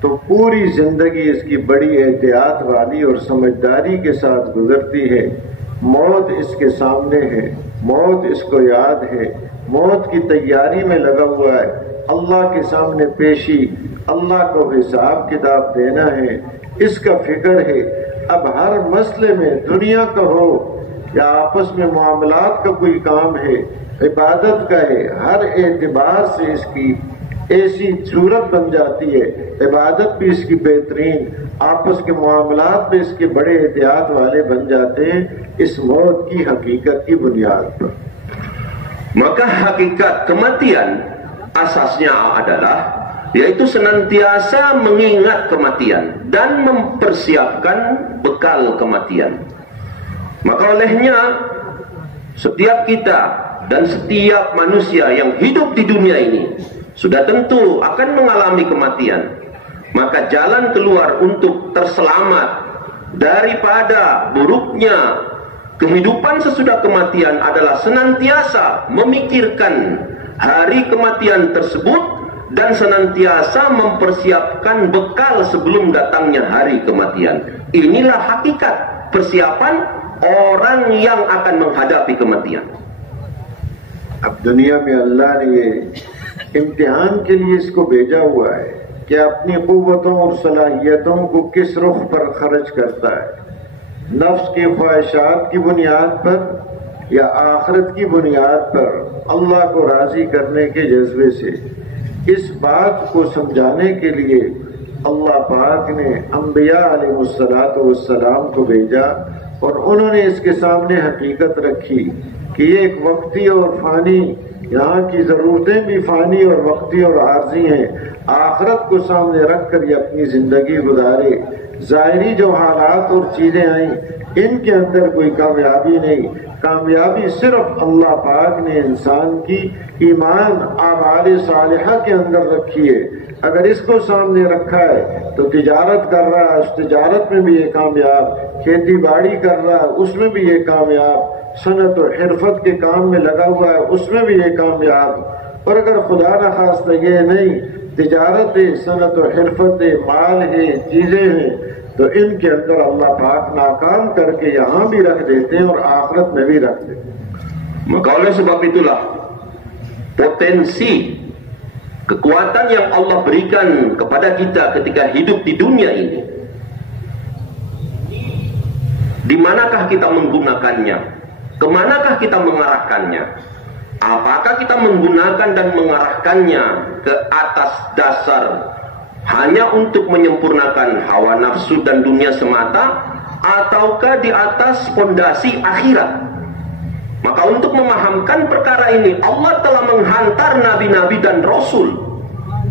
तो पूरी जिंदगी इसकी बड़ी एहतियात वाली और समझदारी के साथ गुजरती है। मौत इसके सामने है, मौत इसको याद है, मौत की तैयारी में लगा हुआ है, अल्लाह के सामने पेशी, अल्लाह को हिसाब किताब देना है, इसका फिक्र है। अब हर मसले में दुनिया का हो या आपस में मामलात का कोई काम है, इबादत का है, हर एतबार से इसकी ऐसी सूरत बन जाती है, इबादत भी इसकी बेहतरीन, आपस के मामलात भी इसके बड़े एहतियात वाले बन जाते हैं, इस मौत की हकीकत की बुनियाद पर। Maka hakikat kematian asasnya adalah yaitu senantiasa mengingat kematian dan mempersiapkan bekal kematian. Maka olehnya setiap kita dan setiap manusia yang hidup di dunia ini sudah tentu akan mengalami kematian. Maka jalan keluar untuk terselamat daripada buruknya kehidupan sesudah kematian adalah senantiasa memikirkan hari kematian tersebut dan senantiasa mempersiapkan bekal sebelum datangnya hari kematian. Inilah hakikat persiapan orang yang akan menghadapi kematian. अब दुनिया में अल्लाह ने ये इम्तिहान के लिए इसको भेजा हुआ है कि अपनी कुव्वतों और सलाहियतों को किस रुख पर खर्च करता है, नफ्स की ख्वाहिशात की बुनियाद पर या आखिरत की बुनियाद पर अल्लाह को राजी करने के जज्बे से। इस बात को समझाने के लिए अल्लाह पाक ने अंबिया अलैहिस्सलाम को भेजा और उन्होंने इसके सामने हकीकत रखी कि ये एक वक्ती और फानी, यहाँ की ज़रूरतें भी फानी और वक्ती और आर्जी हैं। आखिरत को सामने रख कर ये अपनी ज़िंदगी गुजारे। ज़ाहिरी जो हालात और चीज़ें आई, इनके अंदर कोई कामयाबी नहीं। कामयाबी सिर्फ अल्लाह पाक ने इंसान की ईमान आमाल सालिहा के अंदर रखी है। अगर इसको सामने रखा है तो तिजारत कर रहा है, उस तिजारत में भी ये कामयाब, खेती बाड़ी कर रहा है उसमें भी ये कामयाब, सनत और हिरफत के काम में लगा हुआ है उसमें भी ये कामयाब। और अगर खुदा न खास्ता ये नहीं, तिजारत है, सनत और हिरफत है, माल है, चीजें हैं, तो इनके अंदर अल्लाह पाक नाकाम करके यहाँ भी रख देते हैं और आखिरत में भी रख देते हैं। Maka oleh sebab itulah potensi kekuatan yang Allah berikan kepada kita ketika hidup di dunia ini, di manakah kita menggunakannya, kemanakah kita mengarahkannya. Apakah kita menggunakan dan mengarahkannya ke atas dasar hanya untuk menyempurnakan hawa nafsu dan dunia semata, ataukah di atas fondasi akhirat? Maka untuk memahamkan perkara ini, Allah telah menghantar nabi-nabi dan rasul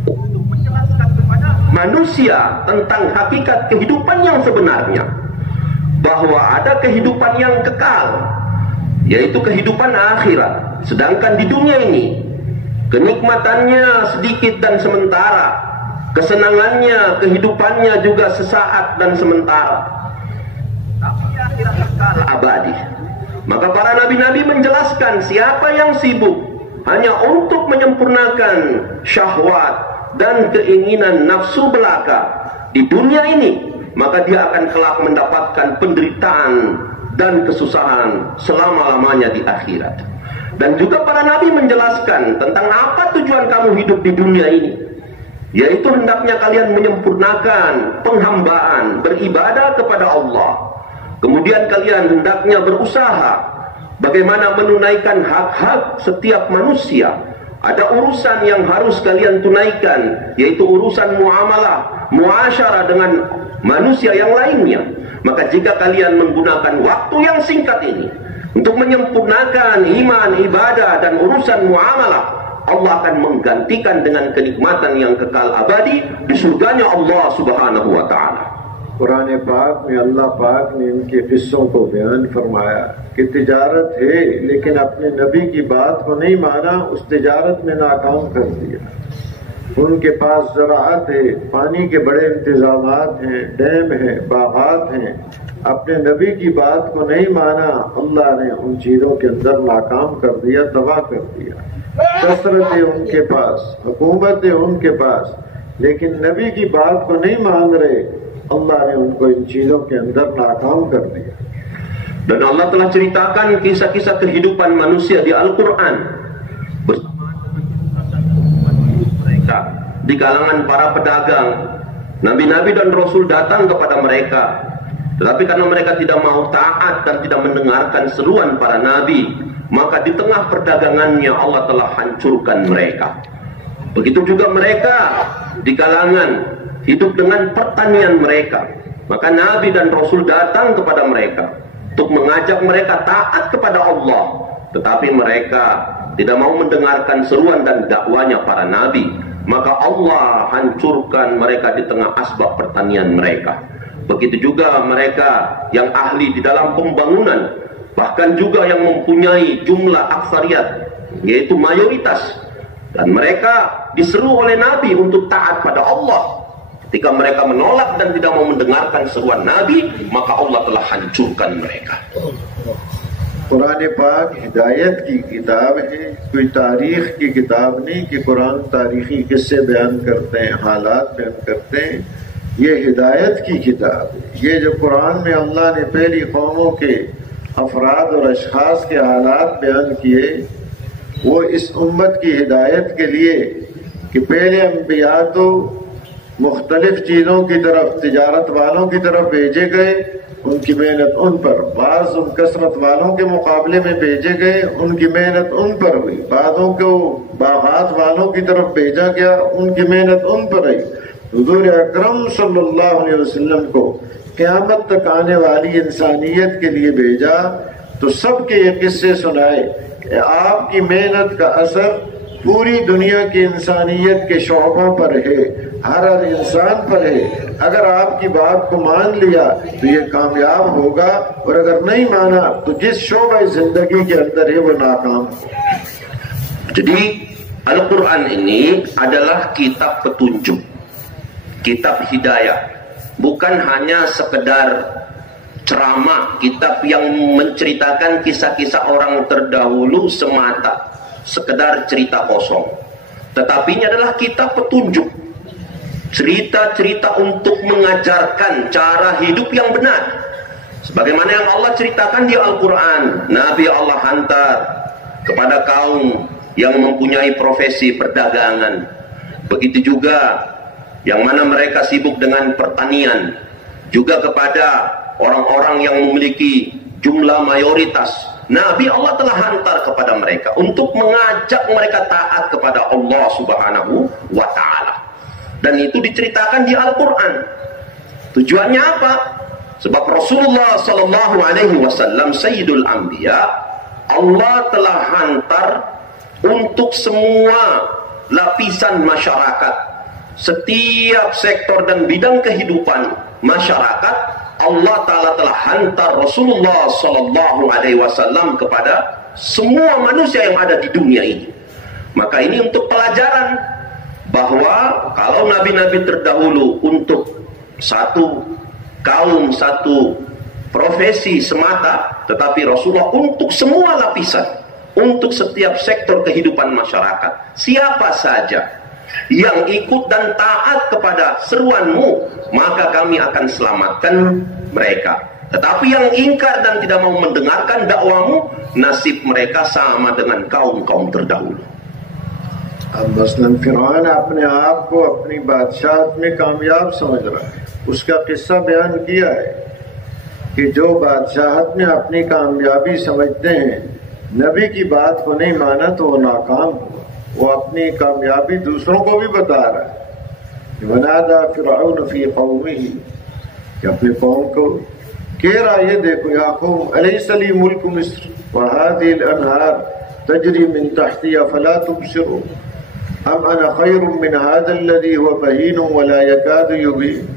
untuk menjelaskan kepada manusia tentang hakikat kehidupan yang sebenarnya, bahwa ada kehidupan yang kekal, yaitu kehidupan akhirat. Sedangkan di dunia ini kenikmatannya sedikit dan sementara, kesenangannya, kehidupannya juga sesaat dan sementara, tapi akhirat kekal abadi. Maka para nabi-nabi menjelaskan siapa yang sibuk hanya untuk menyempurnakan syahwat dan keinginan nafsu belaka di dunia ini, maka dia akan kelak mendapatkan penderitaan dan kesusahan selama-lamanya di akhirat. Dan juga para nabi menjelaskan tentang apa tujuan kamu hidup di dunia ini, yaitu hendaknya kalian menyempurnakan penghambaan, beribadah kepada Allah. Kemudian kalian hendaknya berusaha bagaimana menunaikan hak-hak setiap manusia. Ada urusan yang harus kalian tunaikan, yaitu urusan muamalah, muasyarah dengan manusia yang lainnya. Maka jika kalian menggunakan waktu yang singkat ini untuk menyempurnakan iman, ibadah, dan urusan muamalah, Allah akan menggantikan dengan kenikmatan yang kekal abadi di surganya Allah Subhanahu wa Ta'ala. Quran पाक में अल्लाह पाक ने इनके किस्सों को बयान फरमाया कि तिजारत है, लेकिन अपने नबी की बात को नहीं माना, उस तिजारत में नाकाम कर दिया। उनके पास ज़राअत है, पानी के बड़े इंतज़ामात हैं, डैम है, बागात हैं, अपने नबी की बात को नहीं माना, अल्लाह ने उन चीज़ों के अंदर नाकाम कर दिया, तबाह कर दिया। कसरत है उनके पास, हुकूमत है उनके पास, लेकिन नबी की बात को नहीं मान रहे, Allah ने उनको इन चीजों के अंदर नाकाम कर दिया. Dan Allah telah ceritakan kisah-kisah kehidupan manusia di Al-Quran bersama mereka di kalangan para pedagang. Nabi-nabi dan Rasul datang kepada mereka, tetapi karena mereka tidak mau taat dan tidak mendengarkan seruan para nabi, maka di tengah perdagangannya Allah telah hancurkan mereka. Begitu juga mereka di kalangan hidup dengan pertanian mereka. Maka Nabi dan Rasul datang kepada mereka untuk mengajak mereka taat kepada Allah, tetapi mereka tidak mau mendengarkan seruan dan dakwanya para Nabi. Maka Allah hancurkan mereka di tengah asbab pertanian mereka. Begitu juga mereka yang ahli di dalam pembangunan, bahkan juga yang mempunyai jumlah aksariyat, yaitu mayoritas, dan mereka diseru oleh Nabi untuk taat pada Allah. Ketika mereka menolak dan tidak mau mendengarkan seruan Nabi, maka Allah telah hancurkan mereka. Quran पाक हिदायत की किताब है, कोई तारीख की किताब नहीं कि कुरान तारीखी किस्से बयान करते हैं, हालात बयान करते हैं। ये हिदायत की किताब है। ये जो कुरान में अल्लाह ने पहली कौमों के अफराद और अशखास के हालात बयान किए, वो इस उम्मत की हिदायत के लिए कि पहले अंबिया तो मुख्तलिफ चीज़ों की तरफ, तिजारत वालों की तरफ भेजे गए, उनकी मेहनत उन पर, बाज़ उन कसरत वालों के मुकाबले में भेजे गए, उनकी मेहनत उन पर हुई। बाज़ों को बागात वालों की तरफ भेजा गया, उनकी मेहनत उन पर हुई। हुजूर अकरम सल्लल्लाहु अलैहि वसल्लम को क़यामत तक आने वाली इंसानियत के लिए भेजा तो सबके ये किस्से सुनाए। आपकी मेहनत का असर पूरी दुनिया की इंसानियत के शोबों पर है, हर इंसान पर है। अगर आपकी बात को मान लिया तो ये कामयाब होगा, और अगर नहीं माना तो जिस शोबे जिंदगी के अंदर है वो नाकाम होगा। Jadi Al-Quran ini adalah kitab petunjuk, kitab hidayah, bukan hanya sekedar ceramah, kitab yang menceritakan kisah-kisah orang terdahulu semata, sekedar cerita kosong. Tetapi ini adalah kitab petunjuk, cerita-cerita untuk mengajarkan cara hidup yang benar. Sebagaimana yang Allah ceritakan di Al-Quran, Nabi Allah hantar kepada kaum yang mempunyai profesi perdagangan. Begitu juga yang mana mereka sibuk dengan pertanian. Juga kepada orang-orang yang memiliki jumlah mayoritas, Nabi Allah telah hantar kepada mereka untuk mengajak mereka taat kepada Allah Subhanahu wa Ta'ala. Dan itu diceritakan di Al-Quran. Tujuannya apa? Sebab Rasulullah Sallallahu Alaihi Wasallam Sayyidul Anbiya, Allah telah hantar untuk semua lapisan masyarakat, setiap sektor dan bidang kehidupan masyarakat. Allah Ta'ala telah hantar Rasulullah Sallallahu Alaihi Wasallam kepada semua manusia yang ada di dunia ini. Maka ini untuk pelajaran bahwa kalau nabi-nabi terdahulu untuk satu kaum, satu profesi semata, tetapi Rasulullah untuk semua lapisan, untuk setiap sektor kehidupan masyarakat. Siapa saja yang ikut dan taat kepada seruanmu, maka kami akan selamatkan mereka. Tetapi yang ingkar dan tidak mau mendengarkan dakwamu, nasib mereka sama dengan kaum-kaum terdahulu. अब मसलन फिरौन अपने आप को अपनी बादशाहत में कामयाब समझ रहा है। उसका किस्सा बयान किया है कि जो बादशाहत में अपनी कामयाबी समझते हैं, नबी की बात को नहीं माना तो वो नाकाम हुआ। वो अपनी कामयाबी दूसरों को भी बता रहा है। वनादा फिरौन फी कौमिही, कि अपने कौम को कह रहा, ये देखो या कौम अलैसा ली मुल्क मिस्र व हादिहिल अनहार तजरी मिन तहती अफला तुबसिरून अम अना खैरुम मिन हादल्लज़ी हुवा महीन व ला यकादु युबीन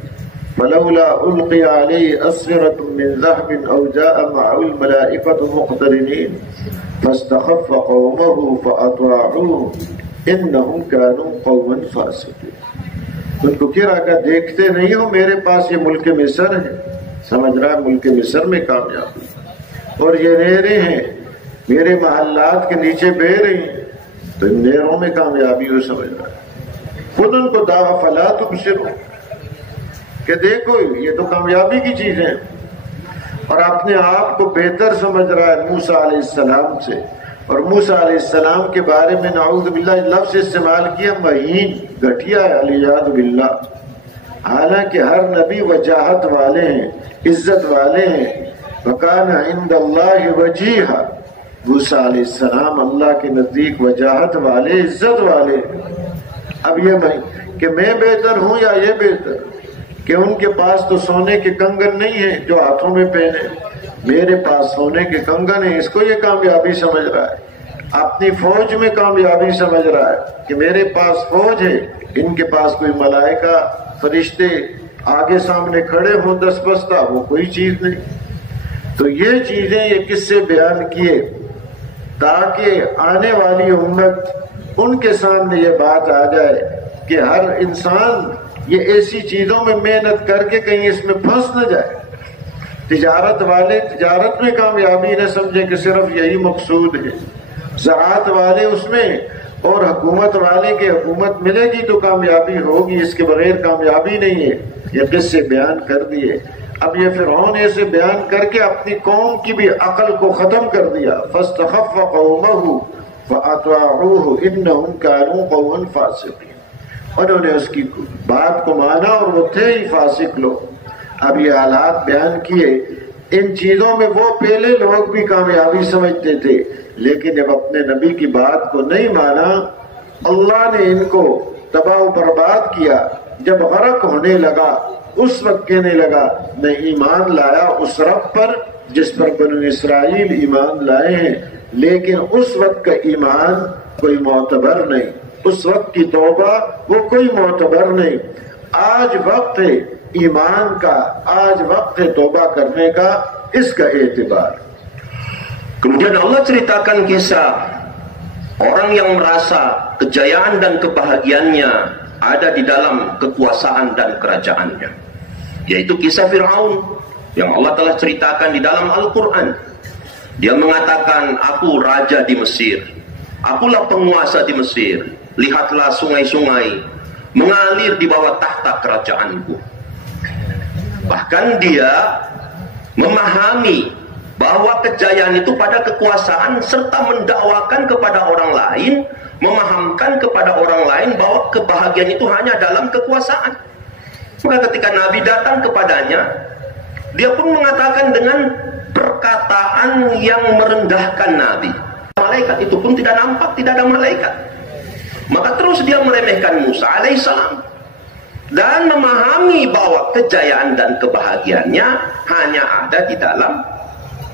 फलौला उल्क़िया अलैहि अस्विरतुम मिन ज़हबिन औ जाअ मअहुल मलाइकतु मुक़तरिनीन फस्तख़फ़्फ़ क़ौमहु फ़अत्वाअूहु इन्नहुम कानू क़ौमन फ़ासिक़ीन। उनको कह रहा, देखते नहीं हो मेरे पास ये मुल्क मिस्र है, समझ रहा है मुल्क मिस्र में कामयाबी, और ये नहरें हैं मेरे महल्लात के नीचे बह रही हैं, तो इन नहरों में कामयाबी हो, समझ रहा है। खुद उनको दावा फला तुबसिरू, कि देखो ये तो कामयाबी की चीजें हैं, और अपने आप को बेहतर समझ रहा है मूसा अलैहिस्सलाम से। और मूसा अलैहिस्सलाम के बारे में नाऊज़ु बिल्लाह लफ्ज़ इस्तेमाल किया महीन, घटिया है, अलियाज़ु बिल्लाह। हालांकि हर नबी वजाहत वाले हैं, इज्जत वाले हैं। वकाना इंदल्लाहि वजीहा, मूसा अलैहिस्सलाम अल्लाह के नजदीक वजाहत वाले, इज्जत वाले। अब ये कि मैं बेहतर हूं या ये बेहतर, कि उनके पास तो सोने के कंगन नहीं है जो हाथों में पहने, मेरे पास सोने के कंगन है, इसको ये कामयाबी समझ रहा है। अपनी फौज में कामयाबी समझ रहा है कि मेरे पास फौज है, इनके पास कोई मलाइका फरिश्ते आगे सामने खड़े हों 10 बस्ता, वो कोई चीज नहीं। तो ये चीजें, ये किस्से बयान किए ताकि आने वाली उम्मत उनके सामने ये बात आ जाए कि हर इंसान ये ऐसी चीजों में मेहनत करके कहीं इसमें फंस न जाए। तिजारत वाले तिजारत में कामयाबी न समझे कि सिर्फ यही मकसूद है, ज़राअत वाले उसमें, और हुकूमत वाले की हुकूमत मिलेगी तो कामयाबी होगी, इसके बगैर कामयाबी नहीं है। ये किस्से बयान कर दिए। अब ये फिरौन ऐसे बयान करके अपनी कौम की भी अकल को खत्म कर दिया। फस्तख़फ़्फ़ क़ौमहु फ़अत्वाअूहु इन्नहुम कानू क़ौमन फ़ासिक़ीन, उन्होंने उसकी बात को माना और वो थे ही फासिक लोग। अब ये हालात बयान किए। इन चीजों में वो पहले लोग भी कामयाबी समझते थे, लेकिन जब अपने नबी की बात को नहीं माना, अल्लाह ने इनको तबाह बर्बाद किया। जब गरक होने लगा उस वक्त कहने लगा मैं ईमान लाया उस रब पर जिस पर बनु इसराइल ईमान लाए हैं, लेकिन उस वक्त का ईमान कोई मोतबर नहीं, उस वक्त की तौबा वो कोई मोतबर नहीं। आज वक्त है ईमान का, आज वक्त है तौबा करने का, इसका एतिबार। Kemudian Allah ceritakan kisah orang yang merasa kejayaan dan kebahagiaannya ada di dalam kekuasaan dan kerajaannya, yaitu kisah Fir'aun yang Allah telah ceritakan di dalam Al-Quran. Dia mengatakan, aku raja di Mesir, akulah penguasa di Mesir, lihatlah sungai-sungai mengalir di bawah tahta kerajaanku. Bahkan dia memahami bahwa kejayaan itu pada kekuasaan serta mendakwakan kepada orang lain, memahamkan kepada orang lain bahwa kebahagiaan itu hanya dalam kekuasaan. Maka ketika Nabi datang kepadanya, dia pun mengatakan dengan perkataan yang merendahkan Nabi. Malaikat itu pun tidak nampak, tidak ada malaikat. Maka terus dia meremehkan Musa alaihissalam dan memahami bahwa kejayaan dan kebahagiaannya hanya ada di dalam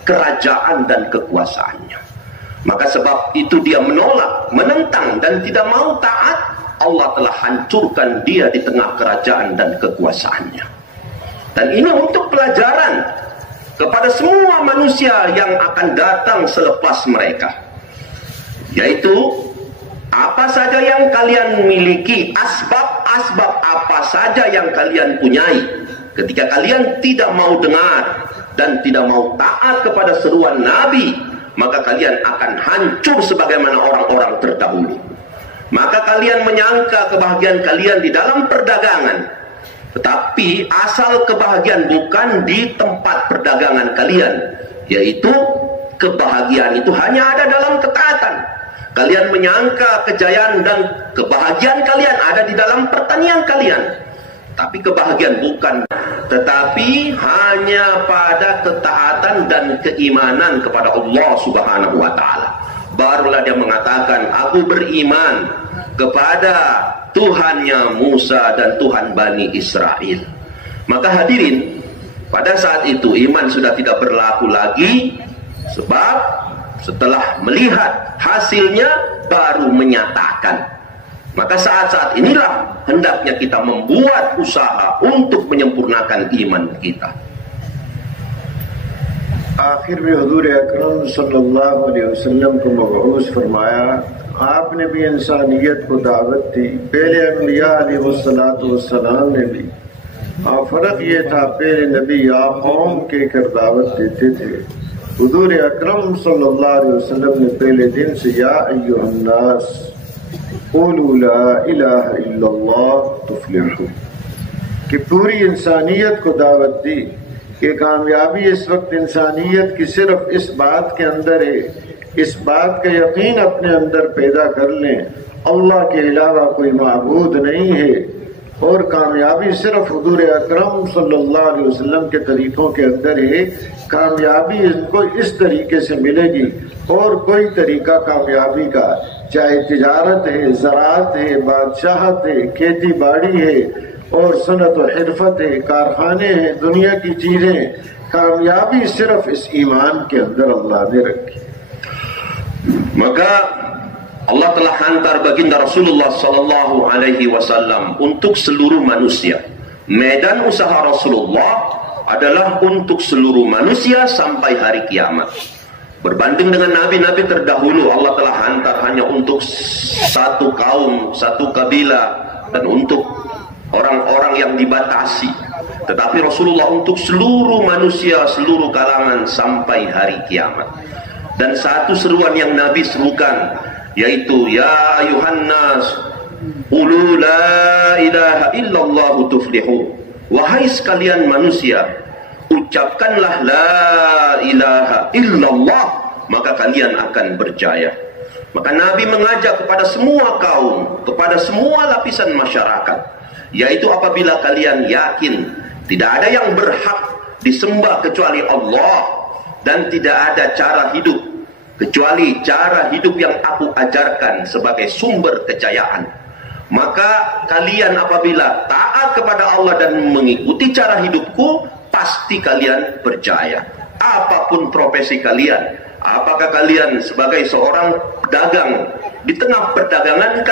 kerajaan dan kekuasaannya. Maka sebab itu dia menolak, menentang dan tidak mau taat. Allah telah hancurkan dia di tengah kerajaan dan kekuasaannya. Dan ini untuk pelajaran kepada semua manusia yang akan datang selepas mereka, yaitu apa saja yang kalian miliki, asbab apa saja yang kalian punyai, ketika kalian tidak mau dengar dan tidak mau taat kepada seruan Nabi, maka kalian akan hancur sebagaimana orang-orang terdahulu. Maka kalian menyangka kebahagiaan kalian di dalam perdagangan, tetapi asal kebahagiaan bukan di tempat perdagangan kalian, yaitu kebahagiaan itu hanya ada dalam ketaatan. Kalian menyangka kejayaan dan kebahagiaan kalian ada di dalam pertanian kalian, tapi kebahagiaan bukan, tetapi hanya pada ketaatan dan keimanan kepada Allah Subhanahu wa Ta'ala. Barulah dia mengatakan, aku beriman kepada Tuhannya Musa dan Tuhan Bani Israel. Maka hadirin, pada saat itu iman sudah tidak berlaku lagi, sebab setelah melihat hasilnya baru menyatakan. Maka saat-saat inilah hendaknya kita membuat usaha untuk menyempurnakan iman kita. आखिर में हुजूर अकरम सल्लल्लाहु अलैहि वसल्लम को मबऊस फरमाया, आपने भी इंसानियत को दावत दी, पहले अंबिया अलैहिस्सलातु वस्सलाम ने भी। और फर्क ये था, पहले नबी या कौम के कर दावत देते थे, हुजूर अकरम सल्लल्लाहु अलैहि वसल्लम ने पहले दिन से या अय्युहन्नास क़ूलू ला इलाहा इल्लल्लाह तुफ़्लिहू, कि पूरी इंसानियत को दावत दी कि कामयाबी इस वक्त इंसानियत की सिर्फ इस बात के अंदर है, इस बात का यकीन अपने अंदर पैदा कर लें अल्लाह के अलावा कोई माबूद नहीं है, और कामयाबी सिर्फ हुजूर अकरम सल्लल्लाहु अलैहि वसल्लम के तरीकों के अंदर है। कामयाबी इनको इस तरीके से मिलेगी और कोई तरीका कामयाबी का, चाहे तिजारत है, ज़राअत है, बादशाहत है, खेती बाड़ी है और सनत और हिरफत है, कारखाने हैं, दुनिया की चीजें, कामयाबी सिर्फ इस ईमान के अंदर अल्लाह ने रखी। Maka Allah telah hantar baginda Rasulullah sallallahu alaihi wasallam untuk seluruh manusia. Medan usaha Rasulullah adalah untuk seluruh manusia sampai hari kiamat. Berbanding dengan nabi-nabi terdahulu, Allah telah hantar hanya untuk satu kaum, satu kabilah, dan untuk orang-orang yang dibatasi. Tetapi Rasulullah untuk seluruh manusia, seluruh kalangan sampai hari kiamat. Dan satu seruan yang Nabi serukan, yaitu ya ayuhannas qulu la ilaha illallah tuflihu, wahai sekalian manusia, ucapkanlah la ilaha illallah, maka kalian akan berjaya. Maka Nabi mengajak kepada semua kaum, kepada semua lapisan masyarakat, yaitu apabila kalian yakin tidak ada yang berhak disembah kecuali Allah, dan tidak ada cara hidup kecuali cara hidup yang aku ajarkan sebagai sumber kejayaan, Maka kalian apabila taat kepada Allah dan mengikuti cara hidupku, pasti kalian berjaya. Apapun profesi kalian, apakah kalian sebagai seorang pedagang, di tengah perdagangan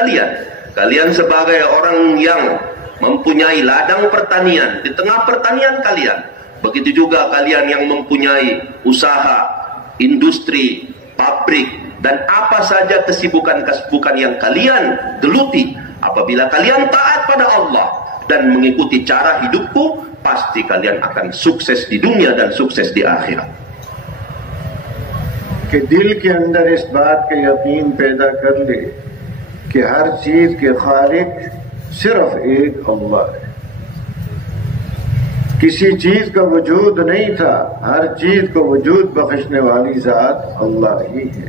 kalian sebagai orang yang mempunyai ladang pertanian, di tengah pertanian kalian, begitu juga kalian yang mempunyai usaha, industri, pabrik, dan apa saja kesibukan-kesibukan yang kalian geluti, apabila kalian taat pada Allah dan mengikuti cara hidupku, pasti kalian akan sukses di dunia dan sukses di akhirat. कि दिल के अंदर इस बात का यकीन पैदा कर ले कि हर चीज के खालिक सिर्फ एक अल्लाह है। किसी चीज का वजूद नहीं था, हर चीज को वजूद बख्शने वाली जात अल्लाह ही है।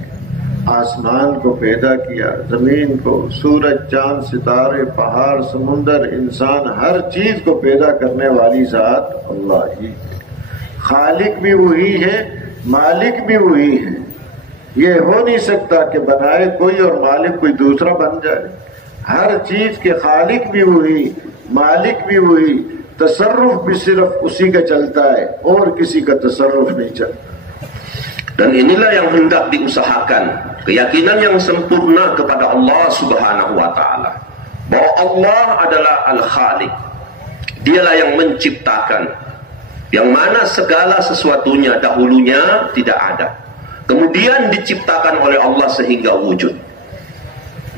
आसमान को पैदा किया, जमीन को, सूरज, चांद, सितारे, पहाड़, समुंदर, इंसान, हर चीज को पैदा करने वाली जात अल्लाह ही है। खालिक भी वही है, मालिक भी वही है। ये हो नहीं सकता कि बनाए कोई और मालिक कोई दूसरा बन जाए। हर चीज के खालिक भी वही, मालिक भी वही, तसर्रुफ भी सिर्फ उसी का चलता है और किसी का तसर्रुफ नहीं चलता। Dan inilah yang hendak diusahakan, keyakinan yang sempurna kepada Allah Subhanahu wa Ta'ala, bahwa Allah adalah Al-Khaliq. Dialah yang menciptakan, yang mana segala sesuatunya dahulunya tidak ada, kemudian diciptakan oleh Allah sehingga wujud.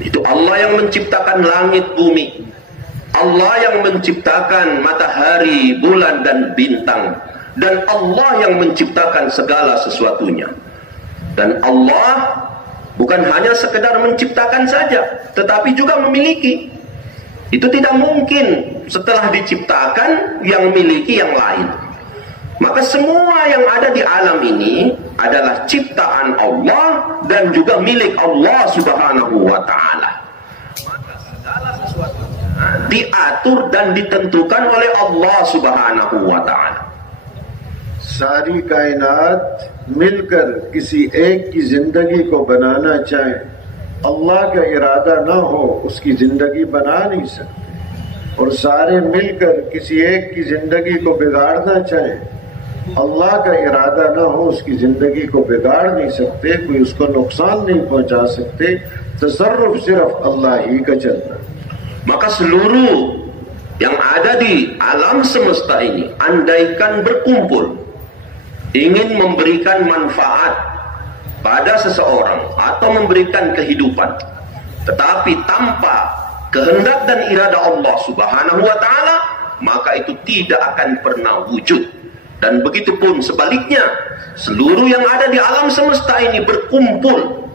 Itu Allah yang menciptakan langit bumi, Allah yang menciptakan matahari, bulan, dan bintang, dan Allah yang menciptakan segala sesuatunya. Dan Allah bukan hanya sekedar menciptakan saja, tetapi juga memiliki. Itu tidak mungkin setelah diciptakan yang memiliki yang lain. Maka semua yang ada di alam ini adalah ciptaan Allah dan juga milik Allah Subhanahu wa Ta'ala. Maka segala sesuatunya diatur dan ditentukan oleh Allah Subhanahu wa Ta'ala. सारी कायनात मिलकर किसी एक की जिंदगी को बनाना चाहे, अल्लाह का इरादा ना हो उसकी जिंदगी बना नहीं सकते। और सारे मिलकर किसी एक की जिंदगी को बिगाड़ना चाहे, अल्लाह का इरादा ना हो उसकी जिंदगी को बिगाड़ नहीं सकते, कोई उसको नुकसान नहीं पहुंचा सकते। तसर्रुफ सिर्फ अल्लाह ही का चलता। Maka seluruh yang ada di alam semesta ini, andaikan berkumpul ingin memberikan manfaat pada seseorang atau memberikan kehidupan, tetapi tanpa kehendak dan irada Allah Subhanahu wa Ta'ala, maka itu tidak akan pernah wujud. Dan begitu pun sebaliknya, seluruh yang ada di alam semesta ini berkumpul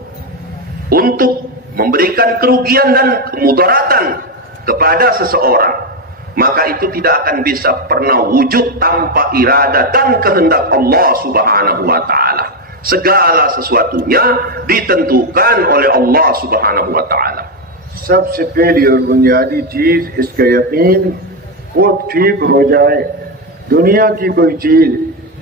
untuk memberikan kerugian dan kemudaratan kepada seseorang, maka itu tidak akan bisa pernah wujud tanpa irada dan kehendak Allah Subhanahu wa Ta'ala. Segala sesuatunya ditentukan oleh Allah Subhanahu wa Ta'ala. सबसे पहली और बुनियादी चीज इसका यकीन वो ठीक हो जाए। दुनिया की कोई चीज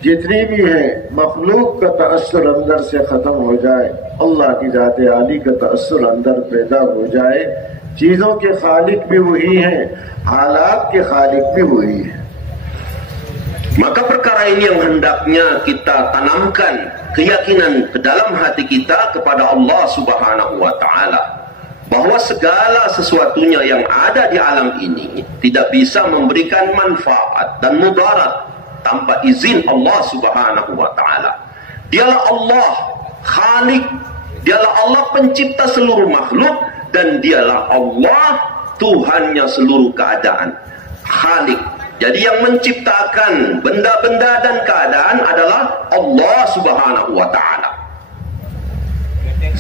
जितनी भी है, मखलूक का तअस्सुर अंदर से खत्म हो जाए, अल्लाह की जाते आली का तअस्सुर अंदर पैदा हो जाए। चीजों के खालिक भी वही हैं, हालात के खालिक भी वही हैं। Maka perkara ini yang hendaknya kita tanamkan keyakinan ke dalam hati kita kepada Allah Subhanahu wa Ta'ala, bahwa segala sesuatunya yang ada di alam ini tidak bisa memberikan manfaat dan mudarat tanpa izin Allah Subhanahu wa Ta'ala. Dialah Allah Khalik, dialah Allah pencipta seluruh makhluk, dan dialah Allah Tuhannya seluruh keadaan, Khalik. Jadi yang menciptakan benda-benda dan keadaan adalah Allah Subhanahu wa Ta'ala.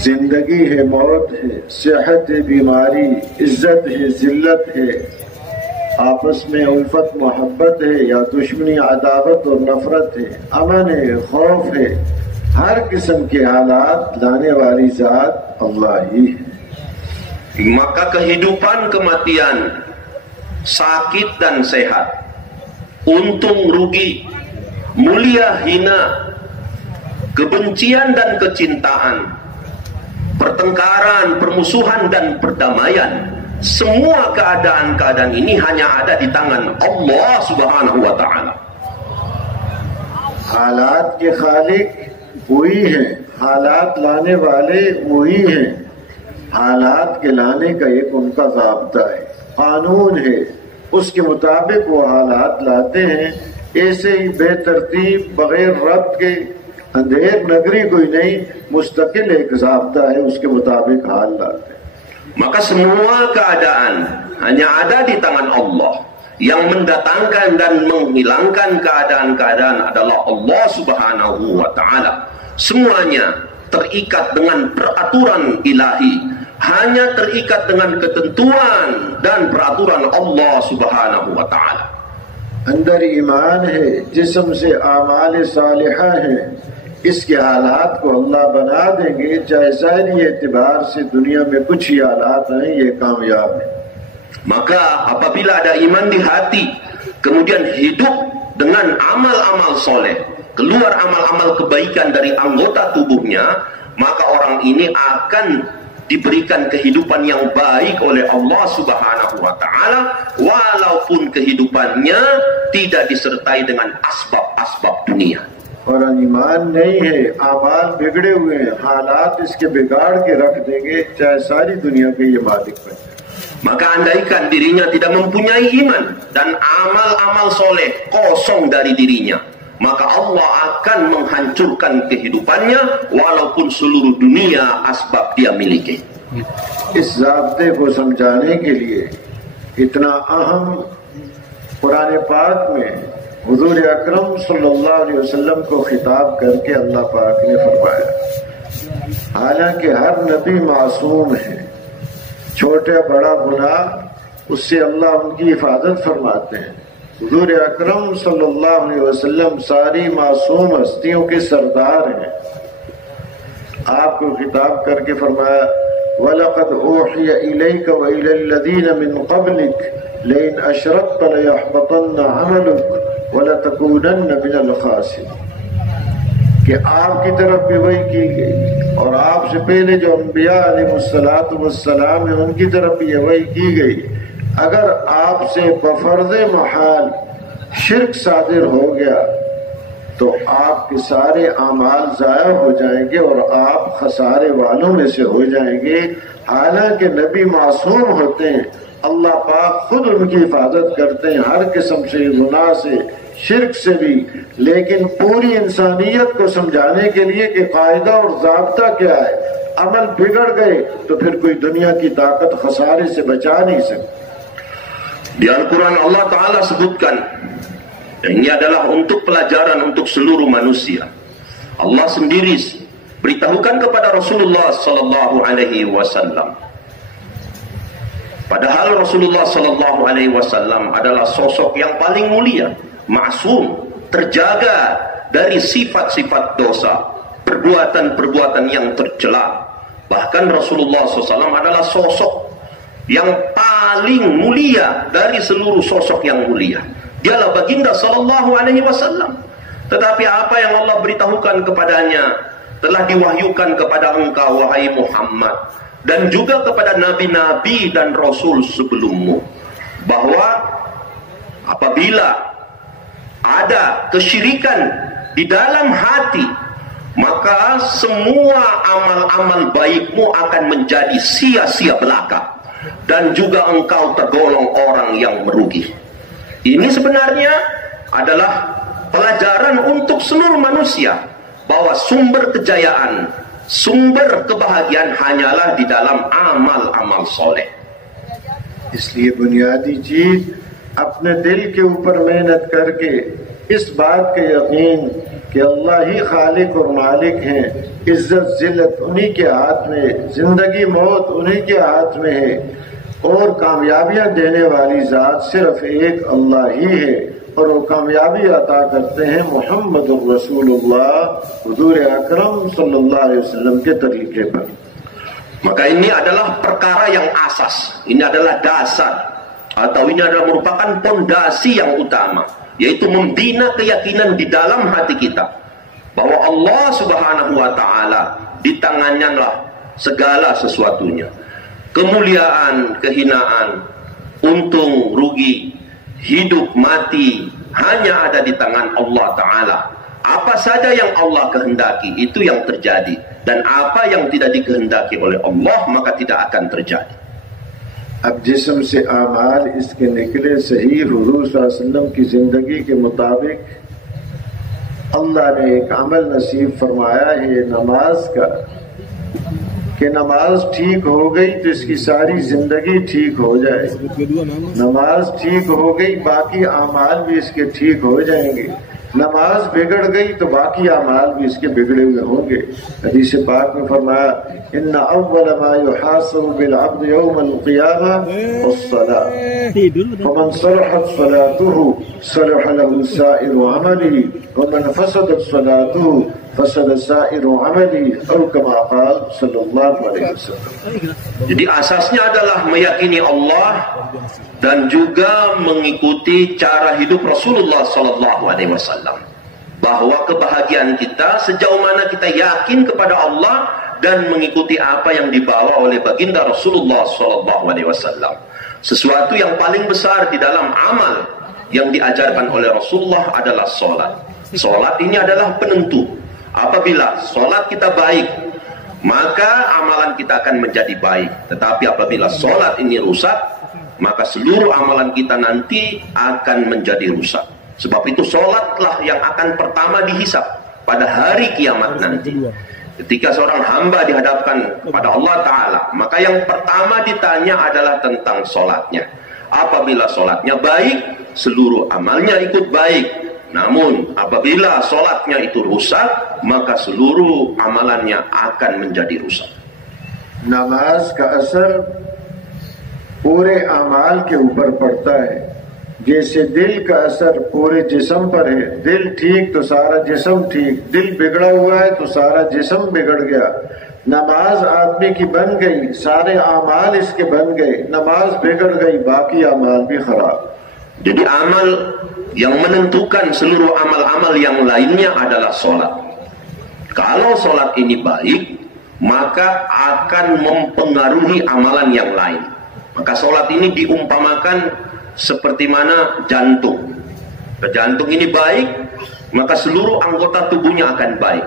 जिंदगी है, मौत है, सेहत है, बीमारी, इज्जत है, जिल्लत है, आपस में उल्फत मोहब्बत है या दुश्मनी, अदावत और नफरत है, अमन है, खौफ है, हर किस्म के हालात लाने वाली जात अल्लाह ही है। Maka kehidupan, kematian, sakit dan sehat, untung rugi, mulia hina, kebencian dan kecintaan, pertengkaran, permusuhan dan perdamaian, semua keadaan-keadaan ini hanya ada di tangan Allah Subhanahu wa ta'ala. हालात के खालिक वही हैं, हालात लाने वाले वही हैं, हालात के लाने का एक उनका ज़ाब्ता है, कानून है, उसके मुताबिक वो हालात लाते हैं। ऐसे ही बेतरतीब बगैर रब के अंधेर नगरी कोई नहीं, मुस्तकिल एक ज़ाब्ता है, उसके मुताबिक हाल लाते हैं। Maka semua keadaan hanya ada di tangan Allah. Yang mendatangkan dan menghilangkan keadaan-keadaan adalah Allah Subhanahu wa ta'ala. Semuanya terikat dengan peraturan ilahi, hanya terikat dengan ketentuan dan peraturan Allah Subhanahu wa ta'ala. अंदर ईमान है, जिस्म से आमाल सालिहा है, इसके हालात को अल्लाह बना देंगे। चाहे ज़ाहिरी एतबार से दुनिया में कुछ ही हालात हैं, ये कामयाब है। Maka apabila ada iman di hati, kemudian hidup dengan amal-amal soleh, keluar amal-amal kebaikan dari anggota tubuhnya, maka orang ini akan diberikan kehidupan yang baik oleh Allah Subhanahu wa ta'ala, walaupun kehidupannya tidak disertai dengan asbab-asbab dunia. और ईमान नहीं है, आमाल बिगड़े हुए हैं, हालात इसके बिगाड़ के रख देंगे, चाहे सारी दुनिया के ये मालिक बने। Maka andaikan dirinya tidak mempunyai iman dan amal-amal soleh kosong dari dirinya, maka Allah akan menghancurkan kehidupannya walaupun seluruh dunia asbab dia miliki. इस ज़ाब्ते को समझाने के लिए इतना अहम कुरान पाक में हुजूर अकरम सल्लल्लाहु अलैहि वसल्लम को खिताब करके अल्लाह पाक ने फरमाया। हालांकि हर नबी मासूम है, छोटे बड़ा गुनाह उससे अल्लाह उनकी हिफाजत फरमाते हैं। हुजूर अकरम सल्लल्लाहु अलैहि वसल्लम सारी मासूम हस्तियों के सरदार हैं। आपको खिताब करके फरमाया, वलक़द ऊहिय इलैक व इलल्लज़ीन मिन क़ब्लिक लइन अशरकत लयहबतन्न अमलुक व लतकूनन्न मिनल ख़ासिरीन। कि आपकी तरफ भी वही की गई और आपसे पहले जो अंबिया अलैहिस्सलातु वस्सलाम है उनकी तरफ भी वही की गई। अगर आपसे बफर्ज़े महाल शिर्क सादिर हो गया तो आपके सारे आमाल ज़ाया हो जाएंगे और आप खसारे वालों में से हो जाएंगे। हालांकि नबी मासूम होते हैं, अल्लाह पाक खुद उनकी हिफाजत करते हैं हर किस्म से, गुनाह से, शिर्क से भी। लेकिन पूरी इंसानियत को समझाने के लिए कि कायदा और ज़ाब्ता क्या है, अमल बिगड़ गए तो फिर कोई दुनिया की ताकत खसारे से बचा नहीं सकती। Di Al-Quran Allah Ta'ala sebutkan, ini adalah untuk pelajaran untuk seluruh manusia. Allah sendiri beritahukan kepada Rasulullah Sallallahu Alaihi Wasallam. Padahal Rasulullah Sallallahu Alaihi Wasallam adalah sosok yang paling mulia, maksum, terjaga dari sifat-sifat dosa, perbuatan-perbuatan yang tercela. Bahkan Rasulullah SAW adalah sosok yang paling mulia dari seluruh sosok yang mulia. Dialah baginda Sallallahu Alaihi Wasallam. Tetapi apa yang Allah beritahukan kepadanya telah diwahyukan kepada engkau wahai Muhammad, dan juga kepada nabi-nabi dan rasul sebelummu, bahwa apabila ada kesyirikan di dalam hati, maka semua amal-amal baikmu akan menjadi sia-sia belaka, dan juga engkau tergolong orang yang merugi. Ini sebenarnya adalah pelajaran untuk seluruh manusia, bahwa sumber kejayaan, sumber kebahagiaan hanyalah di dalam amal-amal soleh. इसलिए बुनियादी चीज अपने दिल के ऊपर मेहनत करके इस बात के यकीन कि अल्लाह ही खालिक और मालिक हैं, इज्जत जिल्लत उन्हीं के हाथ में, जिंदगी मौत उन्हीं के हाथ में है, और कामयाबियां देने वाली जात सिर्फ एक अल्लाह ही है, और वो कामयाबी अता करते हैं मुहम्मदुर रसूलुल्लाह हुजूर अकरम सल्लल्लाहु अलैहि वसल्लम के तरीके पर। Maka ini adalah perkara yang asas, ini adalah dasar, atau ini adalah merupakan pondasi yang utama, yaitu membina keyakinan di dalam hati kita bahwa Allah Subhanahu wa Ta'ala di tangannya lah segala sesuatunya. kemuliaan, kehinaan, untung, rugi, hidup, mati hanya ada di tangan Allah Ta'ala. Apa saja yang Allah kehendaki itu yang terjadi, dan apa yang tidak dikehendaki oleh Allah maka tidak akan terjadi. अब जिस्म से आमाल इसके निकले सही हुजूर सल्लल्लाहु अलैहि वसल्लम की जिंदगी के मुताबिक अल्लाह ने एक अमल नसीब फरमाया है नमाज का, कि नमाज ठीक हो गई तो इसकी सारी जिंदगी ठीक हो जाए। नमाज ठीक हो गई बाकी आमाल भी इसके ठीक हो जाएंगे। नमाज बिगड़ गई तो बाकी आमाल भी इसके बिगड़े हुए होंगे। हदीस पाक में फरमाया इन्ना अव्वल मा युहासबु बिल अब्द यौमल क़ियामा अस्सलाह फमन सलहत सलातुहु सलह लहु साइरु अमलिही वमन फसदत सलातुहु fasad sa'iru amali atau kama qala sallallahu alaihi wasallam. Jadi asasnya adalah meyakini Allah dan juga mengikuti cara hidup Rasulullah sallallahu alaihi wasallam. Bahwa kebahagiaan kita sejauh mana kita yakin kepada Allah dan mengikuti apa yang dibawa oleh baginda Rasulullah sallallahu alaihi wasallam. Sesuatu yang paling besar di dalam amal yang diajarkan oleh Rasulullah adalah salat. Salat ini adalah penentu. Apabila sholat kita baik, maka amalan kita akan menjadi baik. Tetapi apabila sholat ini rusak, maka seluruh amalan kita nanti akan menjadi rusak. Sebab itu sholatlah yang akan pertama dihisab pada hari kiamat nanti. Ketika seorang hamba dihadapkan kepada Allah Ta'ala, maka yang pertama ditanya adalah tentang sholatnya. Apabila sholatnya baik, seluruh amalnya ikut baik. Namun apabila sholatnya itu rusak, maka seluruh amalannya akan menjadi rusak. नमाज का असर पूरे अमाल के ऊपर पड़ता है, जैसे दिल का असर पूरे जिस्म पर है। दिल ठीक तो सारा जिस्म ठीक, दिल बिगड़ा हुआ है तो सारा जिस्म बिगड़ गया। नमाज आदमी की बन गई, सारे अमाल इसके बन गए। नमाज बिगड़ गई, बाकी अमाल भी खराब। Jadi amal yang menentukan seluruh amal-amal yang lainnya adalah sholat. Kalau sholat ini baik, maka akan mempengaruhi amalan yang lain. Maka sholat ini diumpamakan seperti mana jantung. Jantung ini baik, maka seluruh anggota tubuhnya akan baik.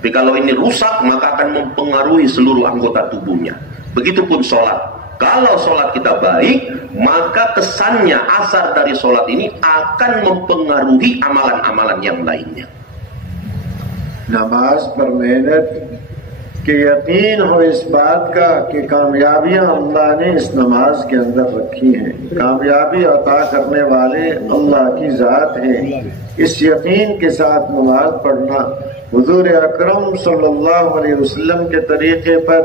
Tapi kalau ini rusak, maka akan mempengaruhi seluruh anggota tubuhnya. Begitupun sholat. Kalau sholat kita baik, maka kesannya, asar dari sholat ini akan mempengaruhi amalan-amalan yang lainnya. नमाज पर मेहनत के यकीन हो इस बात का कि कामयाबियां अल्लाह ने इस नमाज के अंदर रखी हैं। कामयाबी अता करने वाले अल्लाह की जात है। इस यकीन के साथ नमाज पढ़ना हुजूर अकरम सल्लल्लाहु अलैहि वसल्लम के तरीके पर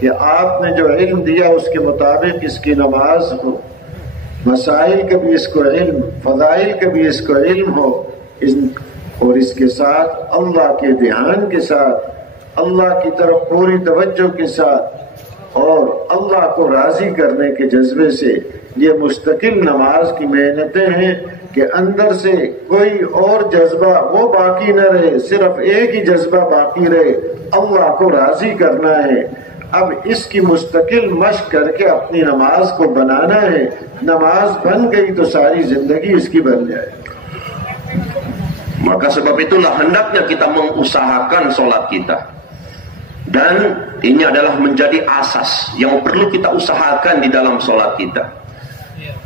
कि आपने जो इल्म दिया उसके मुताबिक इसकी नमाज हो, मसाइल का भी इसको इल्म, फजाइल का भी इसको इल्म हो, और इसके साथ अल्लाह के ध्यान के साथ, अल्लाह की तरफ पूरी तवज्जो के साथ और अल्लाह को राजी करने के जज्बे से ये मुस्तकिल नमाज की मेहनतें हैं कि अंदर से कोई और जज्बा वो बाकी न रहे, सिर्फ एक ही जज्बा बाकी रहे, अल्लाह को राजी करना है। अब इसकी मुस्तकिल मश्क करके अपनी नमाज को बनाना है। नमाज बन गई तो सारी जिंदगी इसकी बन जाए। Maka sebab itulah hendaknya kita mengusahakan sholat kita. Dan ini adalah menjadi asas yang perlu kita usahakan di dalam sholat kita.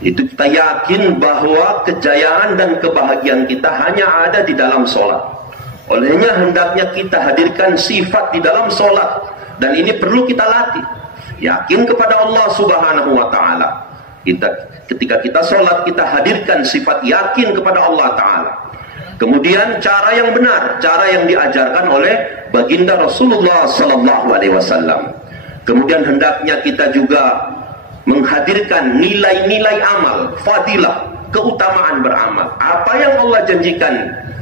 Itu kita yakin bahwa kejayaan dan kebahagiaan kita hanya ada di dalam sholat. Olehnya hendaknya kita hadirkan sifat di dalam sholat. Dan ini perlu kita latih. Yakin kepada Allah Subhanahu wa Ta'ala. Ketika kita sholat, kita hadirkan sifat yakin kepada Allah Ta'ala. Kemudian cara yang benar, cara yang diajarkan oleh baginda Rasulullah sallallahu alaihi wasallam. Kemudian hendaknya kita juga menghadirkan nilai-nilai amal, fadilah, keutamaan beramal. Apa yang Allah janjikan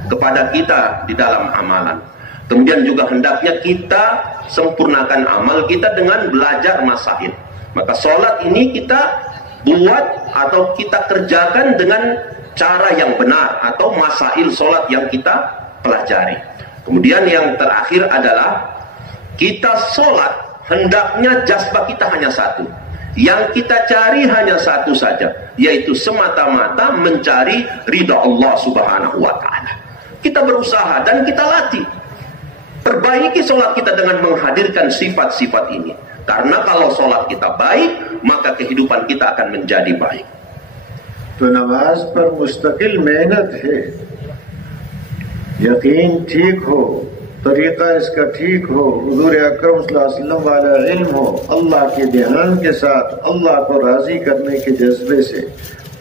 kepada kita di dalam amalan. Kemudian juga hendaknya kita sempurnakan amal kita dengan belajar masail. Maka sholat ini kita buat atau kita kerjakan dengan cara yang benar atau masail sholat yang kita pelajari. Kemudian yang terakhir adalah kita sholat hendaknya jazbah kita hanya satu, Yang kita cari hanya satu saja, yaitu semata-mata mencari ridha Allah Subhanahu wa ta'ala. Kita berusaha dan kita latih. Perbaiki sholat kita dengan menghadirkan sifat-sifat ini. Karena kalau sholat kita baik, maka kehidupan kita akan menjadi baik. तो नमाज पर मुस्तकिल मेहनत है, यकीन ठीक हो, तरीका इसका ठीक हो, हुजूर अकरम सल्लल्लाहु अलैहि वसल्लम वाला इल्म हो, अल्लाह के ध्यान के साथ अल्लाह को राजी करने के जज्बे से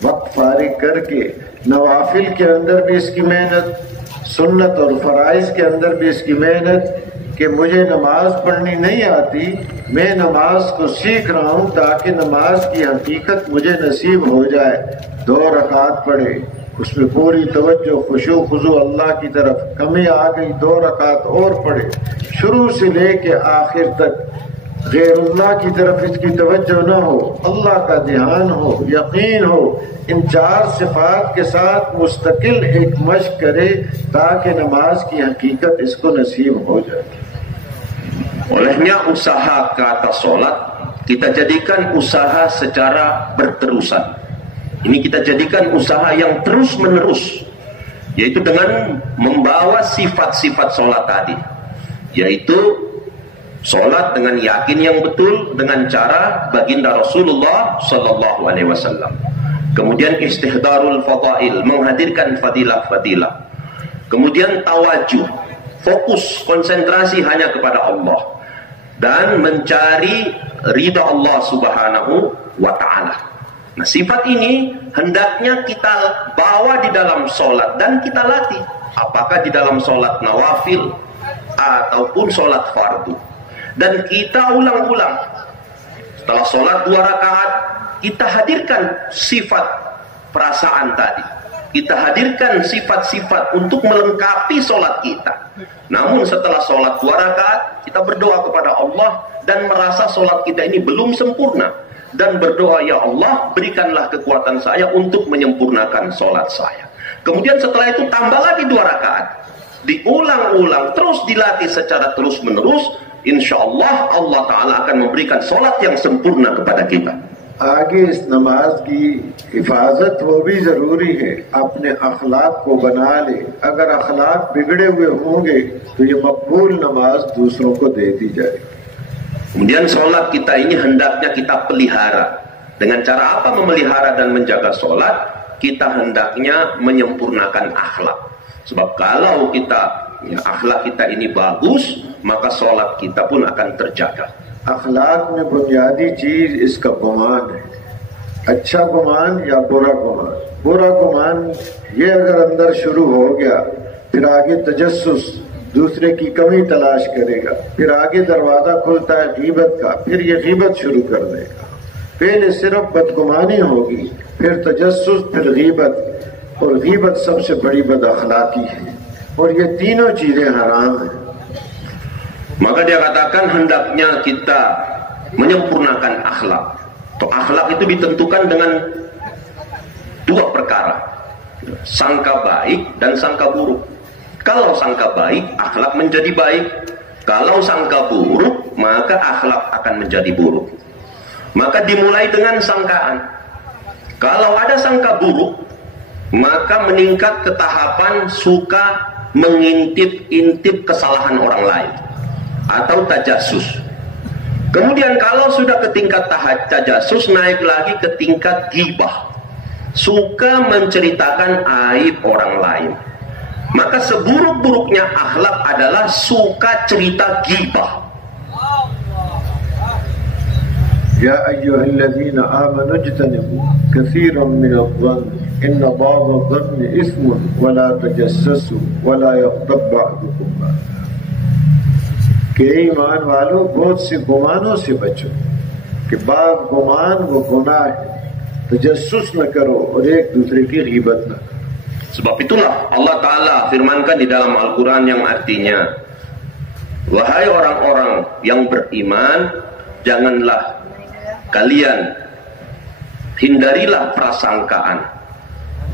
वक्त फारिग करके नवाफिल के अंदर भी इसकी मेहनत, सुन्नत और फराइज के अंदर भी इसकी मेहनत कि मुझे नमाज पढ़नी नहीं आती, मैं नमाज को सीख रहा हूँ ताकि नमाज की हकीकत मुझे नसीब हो जाए। 2 रकात पढ़े, उसमें पूरी तवज्जो खुशू खुजू अल्लाह की तरफ, कमी आ गई 2 रकात और पढ़े, शुरू से लेके आखिर तक गैरुल्लाह की तरफ इसकी तवज्जो न हो, अल्लाह का ध्यान हो, यकीन हो, इन 4 सिफात के साथ मुस्तकिल एक मश्क करे ताकि नमाज की हकीकत इसको नसीब हो जाए। Olehnya usaha ke atas sholat kita jadikan usaha secara berterusan. Ini kita jadikan usaha yang terus menerus, yaitu dengan membawa sifat-sifat sholat tadi, yaitu sholat dengan yakin yang betul dengan cara baginda Rasulullah Sallallahu Alaihi Wasallam. Kemudian istihdarul fadail, menghadirkan fadilah-fadilah. Kemudian tawajuh, fokus konsentrasi hanya kepada Allah dan mencari ridha Allah Subhanahu wa ta'ala. Nah, sifat ini hendaknya kita bawa di dalam sholat dan kita latih, apakah di dalam sholat nawafil ataupun sholat fardu. Dan kita ulang-ulang setelah sholat 2 rakaat, kita hadirkan sifat perasaan tadi, kita hadirkan sifat-sifat untuk melengkapi sholat kita. Namun setelah sholat 2 rakaat, kita berdoa kepada Allah dan merasa sholat kita ini belum sempurna, dan berdoa, ya Allah, berikanlah kekuatan saya untuk menyempurnakan sholat saya. Kemudian setelah itu tambah lagi 2 rakaat, diulang-ulang, terus dilatih secara terus menerus. Insya Allah Allah Ta'ala akan memberikan sholat yang sempurna kepada kita. आगे इस नमाज की हिफाजत वो भी जरूरी है, अपने अखलाक को बना ले। अगर अखलाक बिगड़े हुए होंगे तो ये मकबूल नमाज दूसरों को दे दी जाए। Kemudian sholat kita ini hendaknya kita pelihara. Dengan cara apa memelihara dan menjaga sholat? Kita hendaknya menyempurnakan akhlak. Sebab kalau akhlak kita ini bagus, maka sholat kita pun akan terjaga. अखलाक में बुनियादी चीज इसका गुमान है, अच्छा गुमान या बुरा गुमान। बुरा गुमान ये अगर अंदर शुरू हो गया, फिर आगे तजस्सुस, दूसरे की कमी तलाश करेगा, फिर आगे दरवाजा खुलता है गीबत का, फिर ये गीबत शुरू कर देगा। पहले सिर्फ बदगुमानी होगी, फिर तजस्सुस, फिर गीबत, और गीबत सबसे बड़ी बदअखलाकी है, और ये तीनों चीजें हराम हैं। Maka dia katakan hendaknya kita menyempurnakan akhlak. Akhlak itu ditentukan dengan 2 perkara, sangka baik dan sangka buruk. Kalau sangka baik, akhlak menjadi baik. Kalau sangka buruk, maka akhlak akan menjadi buruk. Maka dimulai dengan sangkaan. Kalau ada sangka buruk, maka meningkat ke tahapan suka mengintip-intip kesalahan orang lain atau tajassus. Kemudian kalau sudah ke tingkat tajassus, naik lagi ke tingkat ghibah, suka menceritakan aib orang lain. Maka seburuk-buruknya akhlak adalah suka cerita ghibah. Ya ayyuhalladzina amanu ijtanibu katsiran minadh dhanni inna ba'dadh dhanni ithmun wa la tajassasu wa la yaghtab ba'dukum ba'dan. कि ईमान वालों, बहुत से गुमानों से बचो, कि बाग गुमान वो गुनाह है, तजस्सुस न करो और एक दूसरे की ग़ीबत न करो. Sebab itulah Allah Ta'ala firmankan di dalam Al-Quran yang artinya, wahai orang-orang yang beriman, janganlah kalian, hindarilah prasangkaan,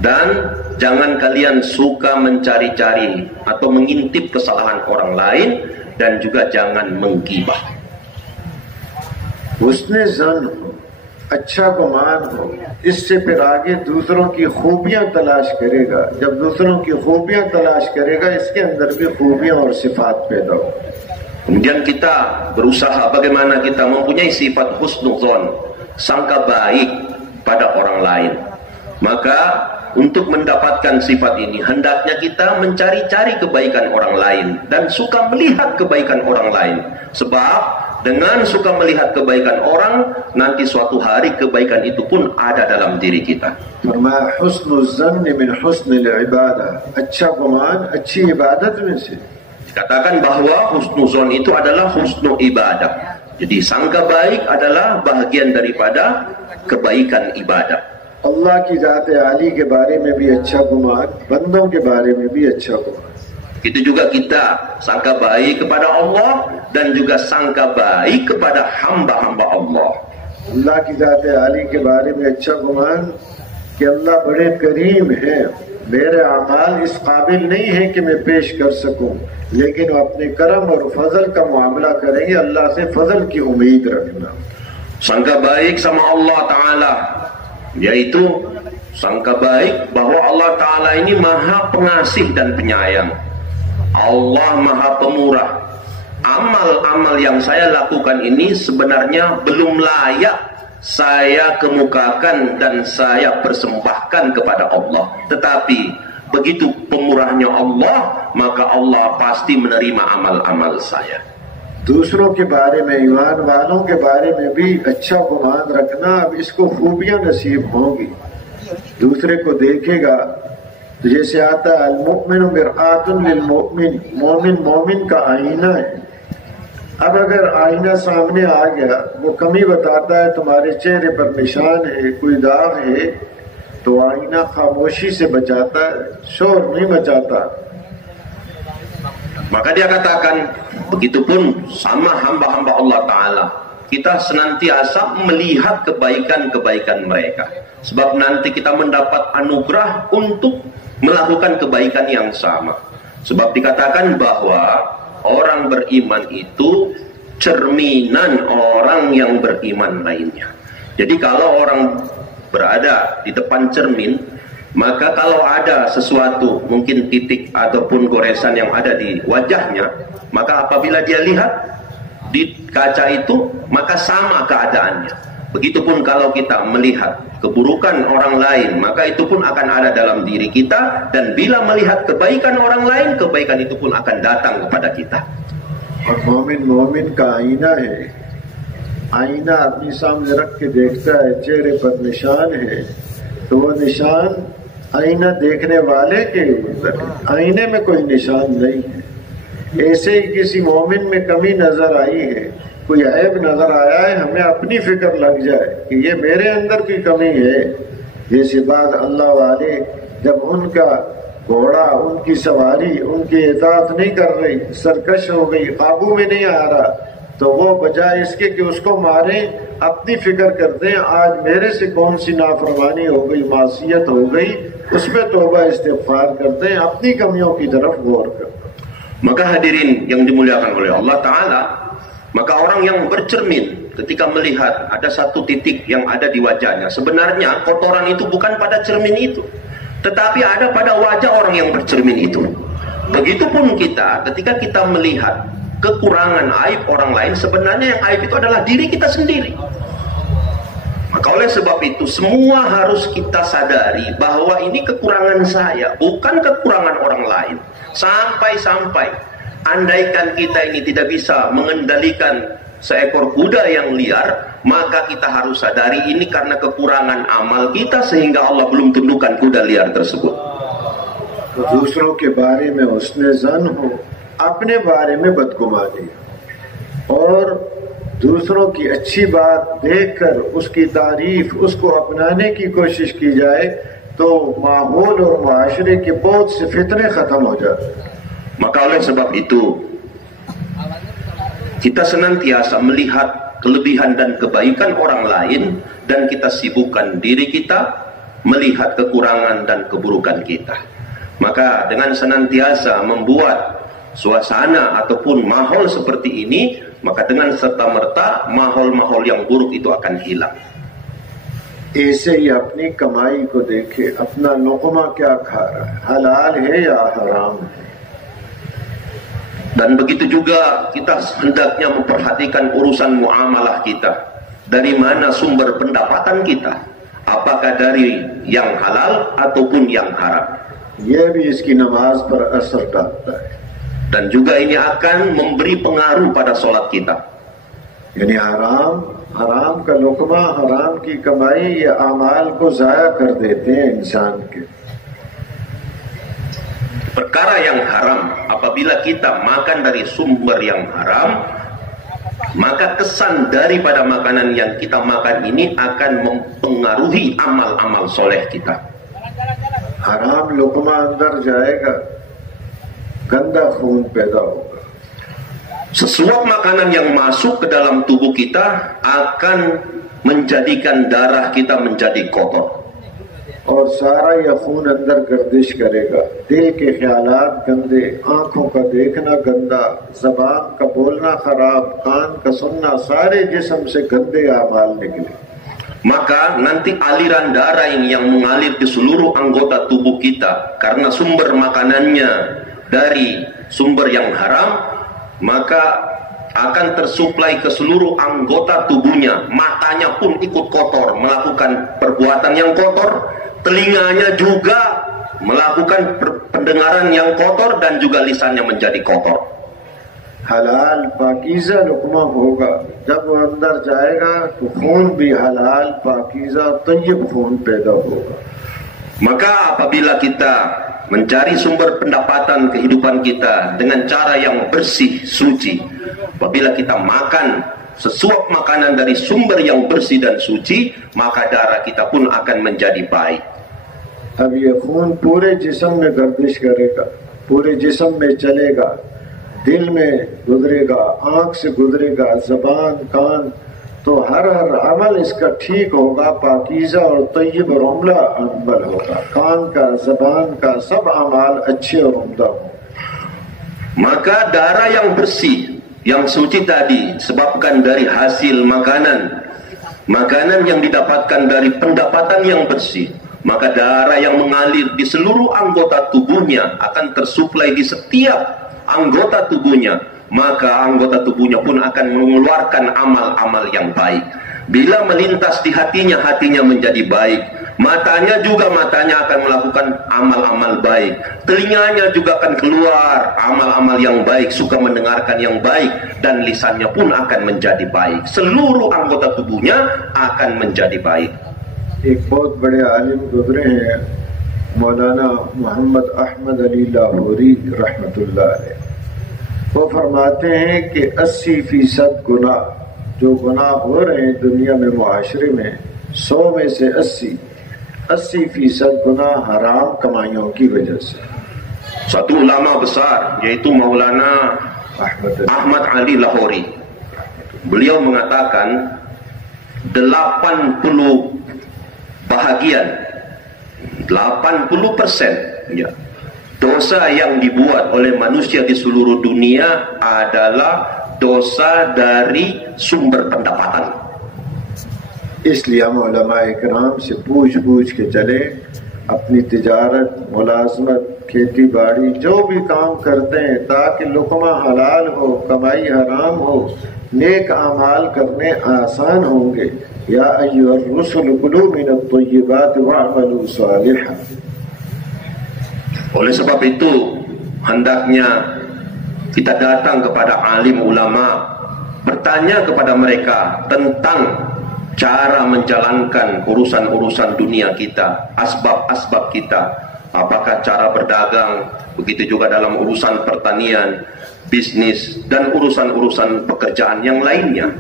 dan jangan kalian suka mencari-cari atau mengintip kesalahan orang lain, dan juga jangan menggibah. Husne zan ho, अच्छा गुमान हो, इससे फिर आगे दूसरों की खूबियां तलाश करेगा। जब दूसरों की खूबियां तलाश करेगा, इसके अंदर भी खूबियां और सिफात पैदा हो। Kemudian kita berusaha bagaimana kita mempunyai sifat husnuzon, sangka baik pada orang lain. Maka untuk mendapatkan sifat ini hendaknya kita mencari-cari kebaikan orang lain dan suka melihat kebaikan orang lain. Sebab dengan suka melihat kebaikan orang, nanti suatu hari kebaikan itu pun ada dalam diri kita. फरमाया हुस्नुल ज़न्न मिन हुस्निल इबादह, अच्छा गुमान अच्छी इबादत में से। Katakan bahwa husnuzon itu adalah husnu ibadah. Jadi sangka baik adalah bahagian daripada kebaikan ibadah. अल्लाह की ज़ात आली के बारे में भी अच्छा गुमान, बंदों के बारे में भी अच्छा गुमान। Itu juga kita sangka baik kepada Allah dan juga sangka baik kepada hamba-hamba Allah. अल्लाह की ज़ात आली के बारे में अच्छा गुमान कि अल्लाह बड़े करीम है, मेरे अमाल इस काबिल नहीं है कि मैं पेश कर सकूं, लेकिन अपने करम और फजल का मामला करेंगे। अल्लाह से फजल की उम्मीद रखना। Sangka baik sama Allah Ta'ala, yaitu sangka baik bahwa Allah Ta'ala ini maha pengasih dan penyayang. Allah maha pemurah. Amal-amal yang saya lakukan ini sebenarnya belum layak saya kemukakan dan saya persembahkan kepada Allah. Tetapi begitu pemurahnya Allah, maka Allah pasti menerima amal-amal saya. दूसरों के बारे में, ईमान वालों के बारे में भी अच्छा गुमान रखना। अब इसको खूबियां नसीब होंगी, दूसरे को देखेगा तो जैसे आता है अल-मुमिनु मिरआतुन लिल-मुमिन, मोमिन मोमिन का आईना है। अब अगर आईना सामने आ गया, वो कमी बताता है तुम्हारे चेहरे पर निशान है, कोई दाग है, तो आईना खामोशी से बचाता है, शोर नहीं मचाता। Maka dia katakan, begitupun sama hamba-hamba Allah Ta'ala, kita senantiasa melihat kebaikan-kebaikan mereka. Sebab nanti kita mendapat anugerah untuk melakukan kebaikan yang sama. Sebab dikatakan bahwa orang beriman itu cerminan orang yang beriman lainnya. Jadi kalau orang berada di depan cermin, maka kalau ada sesuatu, mungkin titik ataupun goresan yang ada di wajahnya, maka apabila dia lihat di kaca itu, maka sama keadaannya. Begitupun kalau kita melihat keburukan orang lain, maka itu pun akan ada dalam diri kita. Dan bila melihat kebaikan orang lain, kebaikan itu pun akan datang kepada kita. और मोमिन मोमिन का आईना है। आईना अपनी सामने रख के देखता है, चेहरे पर निशान है, तो वो निशान आईना देखने वाले के ऊपर, आईने में कोई निशान नहीं है। ऐसे ही किसी मोमिन में कमी नजर आई है, कोई ऐब नजर आया है, हमें अपनी फिक्र लग जाए कि ये मेरे अंदर की कमी है। जैसे बात अल्लाह वाले जब उनका घोड़ा, उनकी सवारी उनकी इताअत नहीं कर रही, सरकश हो गई, काबू में नहीं आ रहा, तो वो बजाय इसके कि उसको मारे, अपनी फिक्र करते हैं आज मेरे से कौन सी नाफरमानी हो गई, मासियत हो गई, उसमें तौबा इस्तिग़फ़ार करते हैं, अपनी कमियों की तरफ गौर करते हैं। Maka hadirin yang dimuliakan oleh Allah Ta'ala, maka orang yang bercermin ketika melihat ada satu titik yang ada di wajahnya, sebenarnya kotoran itu bukan pada cermin itu, tetapi ada pada wajah orang yang bercermin itu. Begitupun kita, ketika kita melihat kekurangan aib orang lain, sebenarnya yang aib itu adalah diri kita sendiri. Maka oleh sebab itu semua harus kita sadari bahwa ini kekurangan saya, bukan kekurangan orang lain. Sampai-sampai andaikan kita ini tidak bisa mengendalikan seekor kuda yang liar, maka kita harus sadari ini karena kekurangan amal kita sehingga Allah belum tundukkan kuda liar tersebut. दूसरों के बारे में उसने ज़न हो, अपने बारे में बदगुमानी, और दूसरों की अच्छी बात देखकर उसकी तारीफ, उसको अपनाने की कोशिश की जाए, तो माहौल और मुआशरे के बहुत से फितने खत्म हो जाते। Maka oleh sebab itu kita senantiasa melihat kelebihan dan kebaikan orang lain, dan kita sibukkan diri kita melihat kekurangan dan keburukan kita. Maka dengan senantiasa membuat suasana ataupun mahol seperti ini, maka dengan serta-merta mahol-mahol yang buruk itu akan hilang. ऐसे ही अपनी कमाई को देखे, अपना लुक़मा क्या खा रहा है, हलाल है या हराम है. Dan begitu juga kita hendaknya memperhatikan urusan muamalah kita. Dari mana sumber pendapatan kita? Apakah dari yang halal ataupun yang haram? यह भी इसकी नमाज पर असर डालता है. Dan juga ini akan memberi pengaruh pada sholat kita. यानी हराम का लुक़मा, हराम की कमाई ये आमाल को ज़ाया कर देते हैं इंसान के. Perkara yang haram, apabila kita makan dari sumber yang haram, maka kesan daripada makanan yang kita makan ini akan mempengaruhi amal-amal soleh kita. हराम लुक़मा अंदर जाएगा, गंदा खून पैदा होगा. Sesuap makanan yang masuk ke dalam tubuh kita akan menjadikan darah kita menjadi kotor. और सारा यह खून अंदर गर्दिश करेगा. दिल के ख्यालात गंदे, आंखों का देखना गंदा, ज़बान का बोलना खराब, कान का सुनना, सारे जिस्म से गंदे आमाल निकले. Maka nanti aliran darah ini yang mengalir di seluruh anggota tubuh kita karena sumber makanannya dari sumber yang haram, maka akan tersuplai ke seluruh anggota tubuhnya. Matanya pun ikut kotor, melakukan perbuatan yang kotor. Telinganya juga melakukan pendengaran yang kotor, dan juga lisannya menjadi kotor. हलाल पाकीज़ा लुक़मा होगा. जब वो अंदर जाएगा तो खून भी हलाल पाकीज़ा तय्यब खून पैदा होगा. Maka apabila kita mencari sumber pendapatan kehidupan kita dengan cara yang bersih, suci, apabila kita makan sesuap makanan dari sumber yang bersih dan suci, maka darah kita pun akan menjadi baik. अब ये खून पूरे जिस्म में गर्दिश करेगा, पूरे जिस्म में चलेगा, दिल में गुजरेगा, आंख से गुजरेगा, जबान, कान, तो हर अमल इसका ठीक होगा, पाकीज़ा और तय्यब और उम्दा अमल होगा. कान का, जबान का, सब अमाल अच्छे और उम्दा हों. Maka darah yang bersih, yang suci tadi disebabkan dari hasil makanan yang didapatkan dari pendapatan yang bersih. Maka darah yang mengalir di seluruh anggota tubuhnya akan tersuplai di setiap anggota tubuhnya. Maka anggota tubuhnya pun akan mengeluarkan amal-amal yang baik. Bila melintas di hatinya, hatinya menjadi baik. Matanya akan melakukan amal-amal baik. Telinganya juga akan keluar amal-amal yang baik, suka mendengarkan yang baik. Dan lisannya pun akan menjadi baik. Seluruh anggota tubuhnya akan menjadi baik. एक बहुत बड़े आलिम गुजरे हैं, मौलाना मोहम्मद अहमद अली लाहौरी रहमतुल्लाह अलैह. वो फरमाते हैं कि 80% गुनाह जो गुनाह हो रहे हैं दुनिया में, मुआशरे में, 100 में से 80% गुनाह हराम कमाइयों की वजह से. Satu ulama besar yaitu Maulana Ahmad Ali Lahori, beliau mengatakan 80% 80% ya, dosa yang dibuat oleh manusia di seluruh dunia adalah dosa dari sumber pendapatan. इसलिए हम उलमाए किराम से पूछ के चले, अपनी तिजारत, मुलाजमत, खेती बाड़ी जो भी काम करते हैं, ताकि लुक़मा हलाल हो, कमाई हराम हो, नेक आमाल करने आसान होंगे. या अय्युहर रुसुल कुलू मिनत तय्यिबात वअमलू Salihan. Oleh sebab itu hendaknya kita datang kepada alim ulama, bertanya kepada mereka tentang cara menjalankan urusan-urusan dunia kita, asbab-asbab kita, apakah cara berdagang, begitu juga dalam urusan pertanian, bisnis, dan urusan-urusan pekerjaan yang lainnya.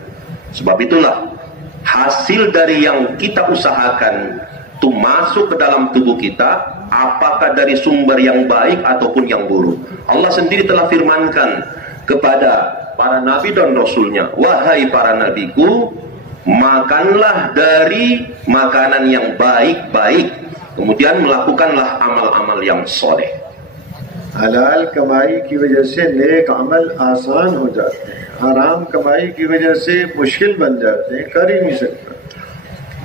Sebab itulah hasil dari yang kita usahakan itu masuk ke dalam tubuh kita, apakah dari sumber yang baik ataupun yang buruk. Allah sendiri telah firmankan kepada para nabi dan rasulnya, wahai para nabiku, makanlah dari makanan yang baik-baik, kemudian melakukanlah amal-amal yang soleh. हलाल कमाई की वजह से नेक अमल आसान हो जाते हैं, हराम कमाई की वजह से मुश्किल बन जाते हैं, कर ही नहीं सकता.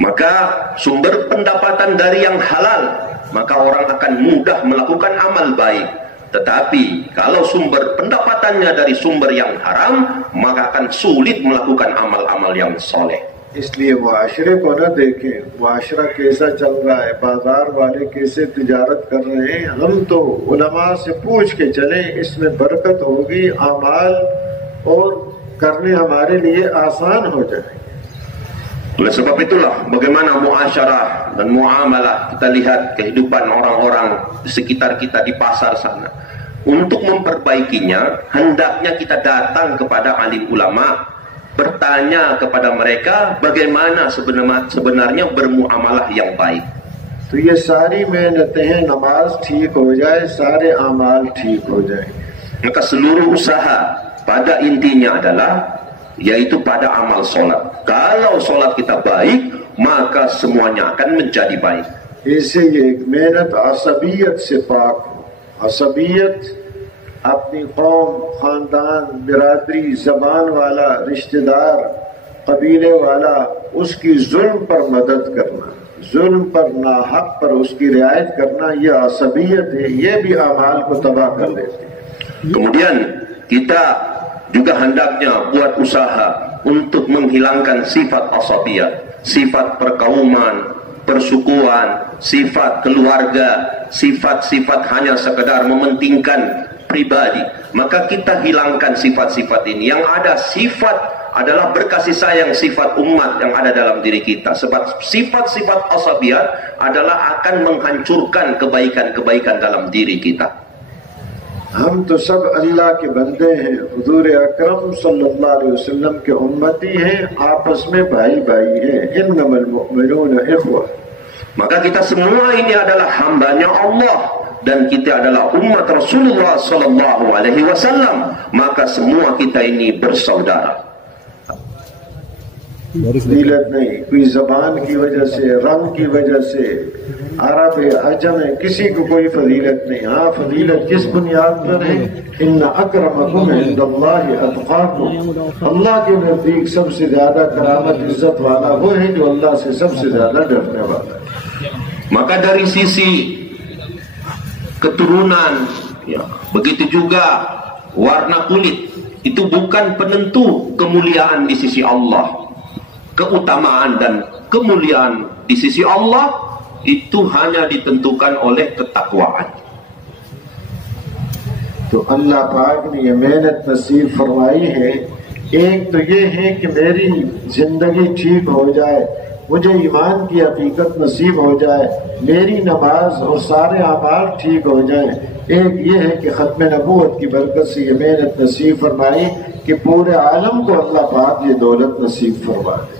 maka sumber pendapatan dari yang halal, maka orang akan mudah melakukan amal baik. Tetapi kalau sumber pendapatannya dari sumber yang haram, maka akan sulit melakukan amal-amal yang soleh. इसलिए मुआशरे को न देखें, मुआशरा कैसा चल रहा है, बाजार वाले कैसे तिजारत कर रहे हैं, हम तो उलमा से पूछ के चलें, इसमें बरकत होगी, आमाल और करने हमारे लिए आसान हो जाए. Oleh sebab itulah bagaimana muasyarah dan muamalah, kita lihat kehidupan orang-orang di sekitar kita di pasar sana. Untuk memperbaikinya, hendaknya kita datang kepada alim ulama, bertanya kepada mereka bagaimana sebenarnya bermuamalah yang baik. तो ये सारी मेहनतें हैं, नमाज ठीक हो जाए, सारे अमाल ठीक हो जाए. Maka seluruh usaha pada intinya adalah yaitu pada amal solat. Kalau solat kita baik, maka semuanya akan menjadi baik. इससे ये एक मेहनत असबियत से पाक हो. असबियत अपनी कौम, खानदान, बिरादरी, जबान वाला, रिश्तेदार, कबीले वाला, उसकी जुल्म पर मदद करना, जुल्म पर, नाहक पर उसकी रियायत करना, यह असबियत है. ये भी अमाल को तबाह कर देती है. Kemudian kita juga hendaknya buat usaha untuk menghilangkan sifat asabiyah, sifat perkauman, persukuan, sifat keluarga, sifat-sifat hanya sekedar mementingkan pribadi. Maka kita hilangkan sifat-sifat ini. Yang ada sifat adalah berkasih sayang, sifat umat yang ada dalam diri kita. Sebab sifat-sifat asabiyah adalah akan menghancurkan kebaikan-kebaikan dalam diri kita. हम तो सब अल्लाह के बंदे हैं, हुजूर अकरम सल्लल्लाहु अलैहि वसल्लम के उम्मती हैं, आपस में भाई-भाई हैं. इन्नमल मुअमिनूना इख्वah. Maka kita semua ini adalah hambanya Allah dan kita adalah umat Rasulullah sallallahu alaihi wasallam. Maka semua kita ini bersaudara. फजीलत नहीं, कोई जबान की वजह से, रंग की वजह से, अरब है, अजम है, किसी को कोई फजीलत नहीं. हाँ, फजीलत किस बुनियाद पर है? इन्ना अकरमकुम इंदल्लाहि अतकाकुम. अल्लाह के नजदीक सबसे ज्यादा करामत, इज्जत वाला वो है जो अल्लाह से सबसे ज्यादा डरने वाला है. Maka dari sisi keturunan, ya, begitu juga warna kulit, itu bukan penentu kemuliaan di sisi Allah. Keutamaan dan kemuliaan di sisi Allah itu hanya ditentukan oleh ketakwaan. तो अल्लाह पाक ने ये मेहनत नसीब फरमाई है. एक तो ये है कि मेरी जिंदगी ठीक हो जाए, मुझे ईमान की हकीकत नसीब हो जाए, मेरी नमाज और सारे अमाल ठीक हो जाए. एक ये है कि खत्म नबूवत की बरकत से ये मेहनत नसीब फरमाई कि पूरे आलम को अल्लाह पाक ये दौलत नसीब फरमा दे.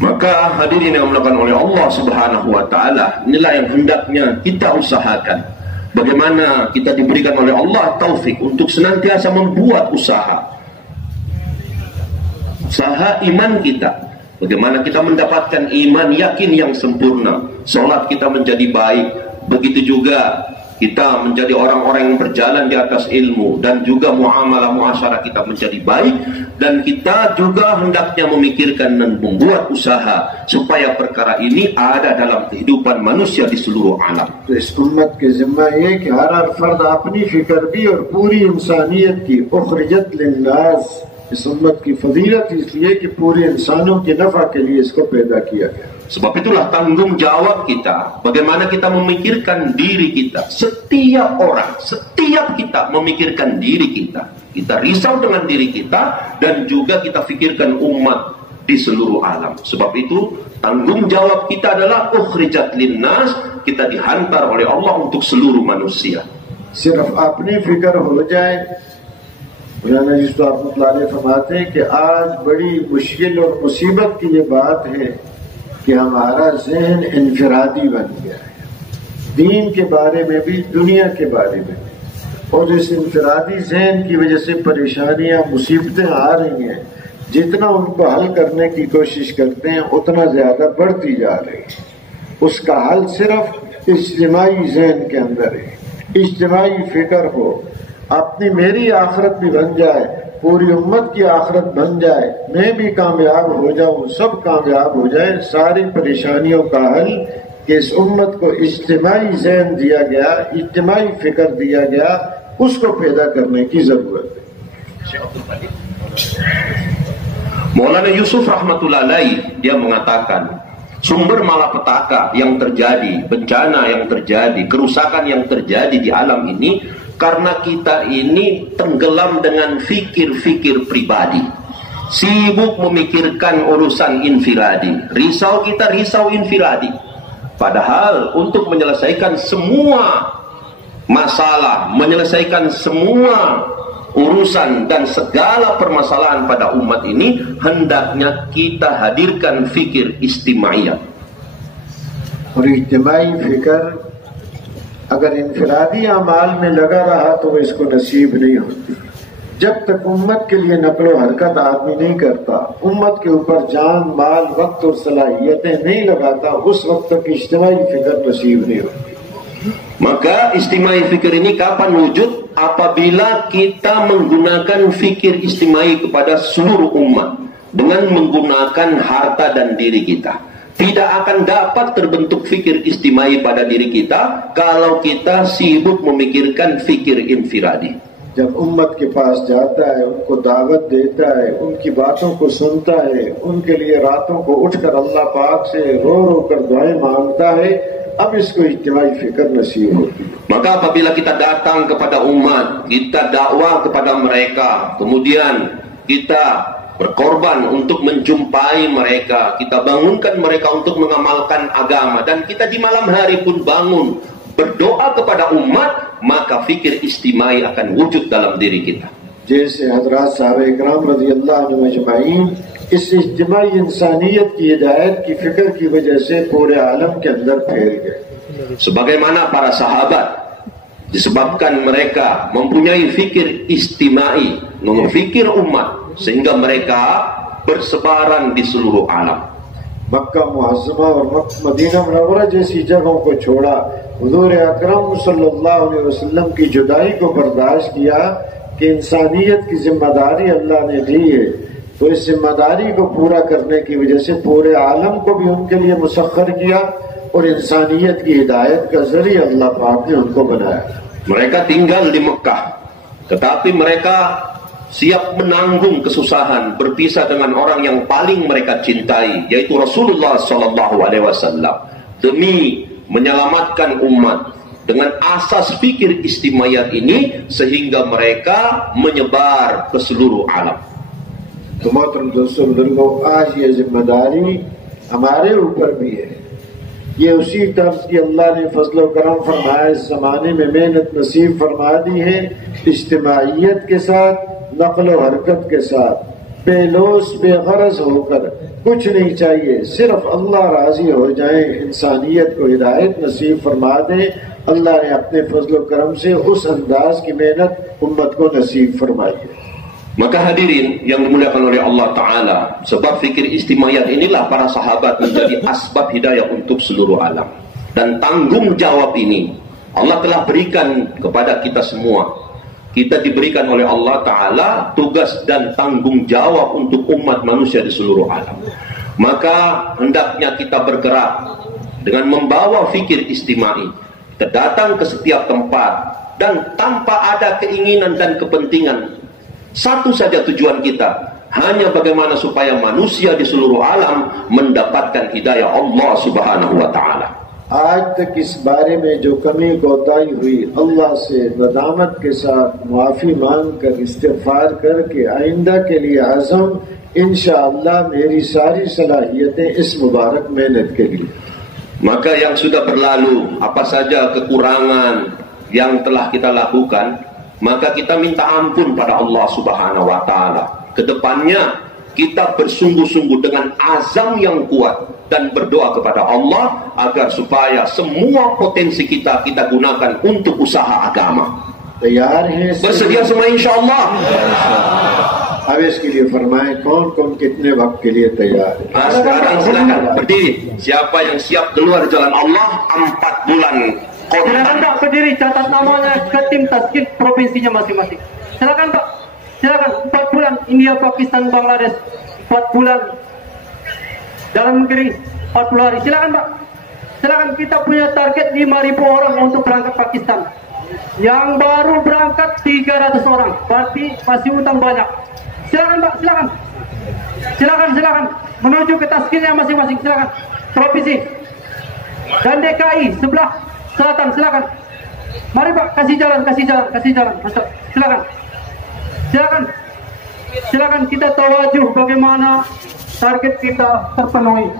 Maka hadirin yang dimuliakan oleh Allah Subhanahu wa taala, inilah yang hendaknya kita usahakan. Bagaimana kita diberikan oleh Allah taufik untuk senantiasa membuat usaha iman kita. Bagaimana kita mendapatkan iman yakin yang sempurna, salat kita menjadi baik, begitu juga kita menjadi orang-orang yang berjalan di atas ilmu, dan juga muamalah muasyarah kita menjadi baik, dan kita juga hendaknya memikirkan dan membuat usaha supaya perkara ini ada dalam kehidupan manusia di seluruh alam. तो इस उम्मत के जिम्मा ये कि हर फर्द अपनी फिक्र भी और पूरी इंसानियत की उखरिजत लिन्नास. इस उम्मत की फजीलत इसलिए कि पूरे इंसानों के नफा के लिए इसको पैदा किया गया. Sebab itulah tanggung jawab kita, bagaimana kita memikirkan diri kita. Setiap orang, setiap kita memikirkan diri kita. Kita risau dengan diri kita, dan juga kita fikirkan umat di seluruh alam. Sebab itu tanggung jawab kita adalah ukhrijat linnas, kita dihantar oleh Allah untuk seluruh manusia. सिर्फ अपनी फिक्र हो जाए. मौलाना जी रहमतुल्लाह अलैह फरमाते हैं कि आज बड़ी मुश्किल और मुसीबत की ये बात है कि हमारा जहन इनफरादी बन गया है, दीन के बारे में भी, दुनिया के बारे में भी. और इस इनफरादी जहन की वजह से परेशानियां, मुसीबतें आ रही हैं. जितना उनको हल करने की कोशिश करते हैं उतना ज्यादा बढ़ती जा रही है. उसका हल सिर्फ इज्तिमाई जहन के अंदर है. इज्तिमाई फिक्र हो, अपनी मेरी आखिरत भी बन जाए, पूरी उम्मत की आखिरत बन जाए, मैं भी कामयाब हो जाऊं, सब कामयाब हो जाए, सारी परेशानियों का हल कि इस उम्मत को इज्तिमाई ज़हन दिया गया, इज्तिमाई फिक्र दिया गया, उसको पैदा करने की जरूरत है। Maulana Yusuf rahmatullah alaih dia mengatakan sumber malapetaka yang terjadi, bencana yang terjadi, kerusakan yang terjadi di alam ini karena kita ini tenggelam dengan fikir-fikir pribadi, sibuk memikirkan urusan infiradi, risau infiradi. Padahal untuk menyelesaikan semua masalah, menyelesaikan semua urusan dan segala permasalahan pada umat ini, hendaknya kita hadirkan fikir istimaiyah. और इज्तिमाई फिक्र अगर इनफरादी अमाल में लगा रहा तो इसको नसीब नहीं होती। जब तक उम्मत के लिए नकलो हरकत आदमी नहीं करता, उम्मत के ऊपर जान, माल, वक्त और सलाहियतें नहीं लगाता, उस वक्त तक इज्तिमाई फिक्र नसीब नहीं होती। Maka istimai fikir ini kapan wujud? Apabila kita menggunakan fikir istimai kepada seluruh umat dengan menggunakan harta dan diri kita. Tidak akan dapat terbentuk fikir istimai pada diri kita kalau kita sibuk memikirkan fikir infiradi. जब उम्मत के पास जाता है, उनको दावत देता है, उनकी बातों को सुनता है, उनके लिए रातों को उठकर अल्लाह पाक से रो रो कर दुआएं मांगता है, अब इसको इज्तिमाई फिक्र नसीब होती है। Maka apabila kita datang kepada umat, kita dakwah kepada mereka, kemudian kita berkorban untuk menjumpai mereka, kita bangunkan mereka untuk mengamalkan agama, dan kita di malam hari pun bangun berdoa kepada umat, maka fikir istimai akan wujud dalam diri kita. जैसे हजरत साहब इकराम रज़ी अल्लाह अन्हुम अजमईन इस इज्तिमाई इंसानियत की हिदायत की फिक्र की वजह से पूरे आलम के अंदर फैल गए। Sebagaimana para sahabat disebabkan mereka mempunyai fikir istimai, memikir umat, sehingga mereka bersebaran di seluruh alam. मक्का मुअज़्ज़मा और मदीना मुनव्वरा जैसी जगहों को छोड़ा, हुज़ूर अकरम सल्लल्लाहु अलैहि वसल्लम की जुदाई को बर्दाश्त किया कि इंसानियत की जिम्मेदारी अल्लाह ने दी है, तो इस जिम्मेदारी को पूरा करने की वजह से पूरे आलम को भी उनके लिए मुसख्खर किया और इंसानियत की हिदायत का जरिया अल्लाह पाक ने उनको बनाया। Mereka tinggal di Mekah, tetapi mereka siap menanggung kesusahan berpisah dengan orang yang paling mereka cintai, yaitu Rasulullah sallallahu alaihi wasallam, demi menyelamatkan umat. Dengan asas fikir istimayat ini sehingga mereka menyebar ke seluruh alam. तो मोहतरम दोस्तों बुजुर्गों, आज ये जिम्मेदारी हमारे ऊपर भी है। ये उसी तरफ की अल्लाह ने फजल करम फरमाया, इस जमाने में मेहनत नसीब फरमा दी है, इज्तिमाइयत के साथ, नक़्ल व हरकत के साथ, बेलोस बेगरज होकर कुछ नहीं चाहिए, सिर्फ अल्लाह राजी हो जाए, इंसानियत को हिदायत नसीब फरमा दे। अल्लाह ने अपने फजल करम से उस अंदाज की मेहनत उम्मत को नसीब फरमाई है। Maka hadirin yang dimuliakan oleh Allah Ta'ala, sebab fikir istimayat inilah para sahabat menjadi asbab hidayah untuk seluruh alam. Dan tanggung jawab ini Allah telah berikan kepada kita semua. Kita diberikan oleh Allah Ta'ala tugas dan tanggung jawab untuk umat manusia di seluruh alam. Maka hendaknya kita bergerak dengan membawa fikir istimai. Kita datang ke setiap tempat dan tanpa ada keinginan dan kepentingan, satu saja tujuan kita, hanya bagaimana supaya manusia di seluruh alam mendapatkan hidayah Allah Subhanahu wa Ta'ala. आज तक इस बारे में जो कमी कोताही हुई, अल्लाह से नदामत के साथ माफी मांग कर इस्तिग़फ़ार करके आइंदा के लिए आज़म, इंशाअल्लाह मेरी सारी सलाहियतें इस मुबारक मेहनत के लिए। Maka yang sudah berlalu, apa saja kekurangan yang telah kita lakukan, maka kita minta ampun pada Allah Subhanahu wa Ta'ala. Kedepannya kita bersungguh-sungguh dengan azam yang kuat dan berdoa kepada Allah agar supaya semua potensi kita gunakan untuk usaha agama. Bersedia semua insyaallah? अब इसके लिए फरमाएं कौन कौन कितने वक्त के लिए तैयार है। Sekarang silakan berdiri. Siapa yang siap keluar jalan Allah 4 bulan. Silakan Pak berdiri, catat namanya ke tim taskin provinsinya masing-masing. Silakan Pak. Silakan 4 bulan India, Pakistan, Bangladesh 4 bulan dalam negeri 40 hari. Silakan Pak. Silakan, kita punya target 5.000 orang untuk berangkat Pakistan. Yang baru berangkat 300 orang. Berarti masih utang banyak. Silakan Pak, silakan. Silakan menuju ke taskinnya masing-masing. Silakan. Provinsi dan DKI sebelah selatan, silakan. Mari Pak, kasih jalan. Masuk. Silakan kita tawajuh bagaimana target kita terpenuhi.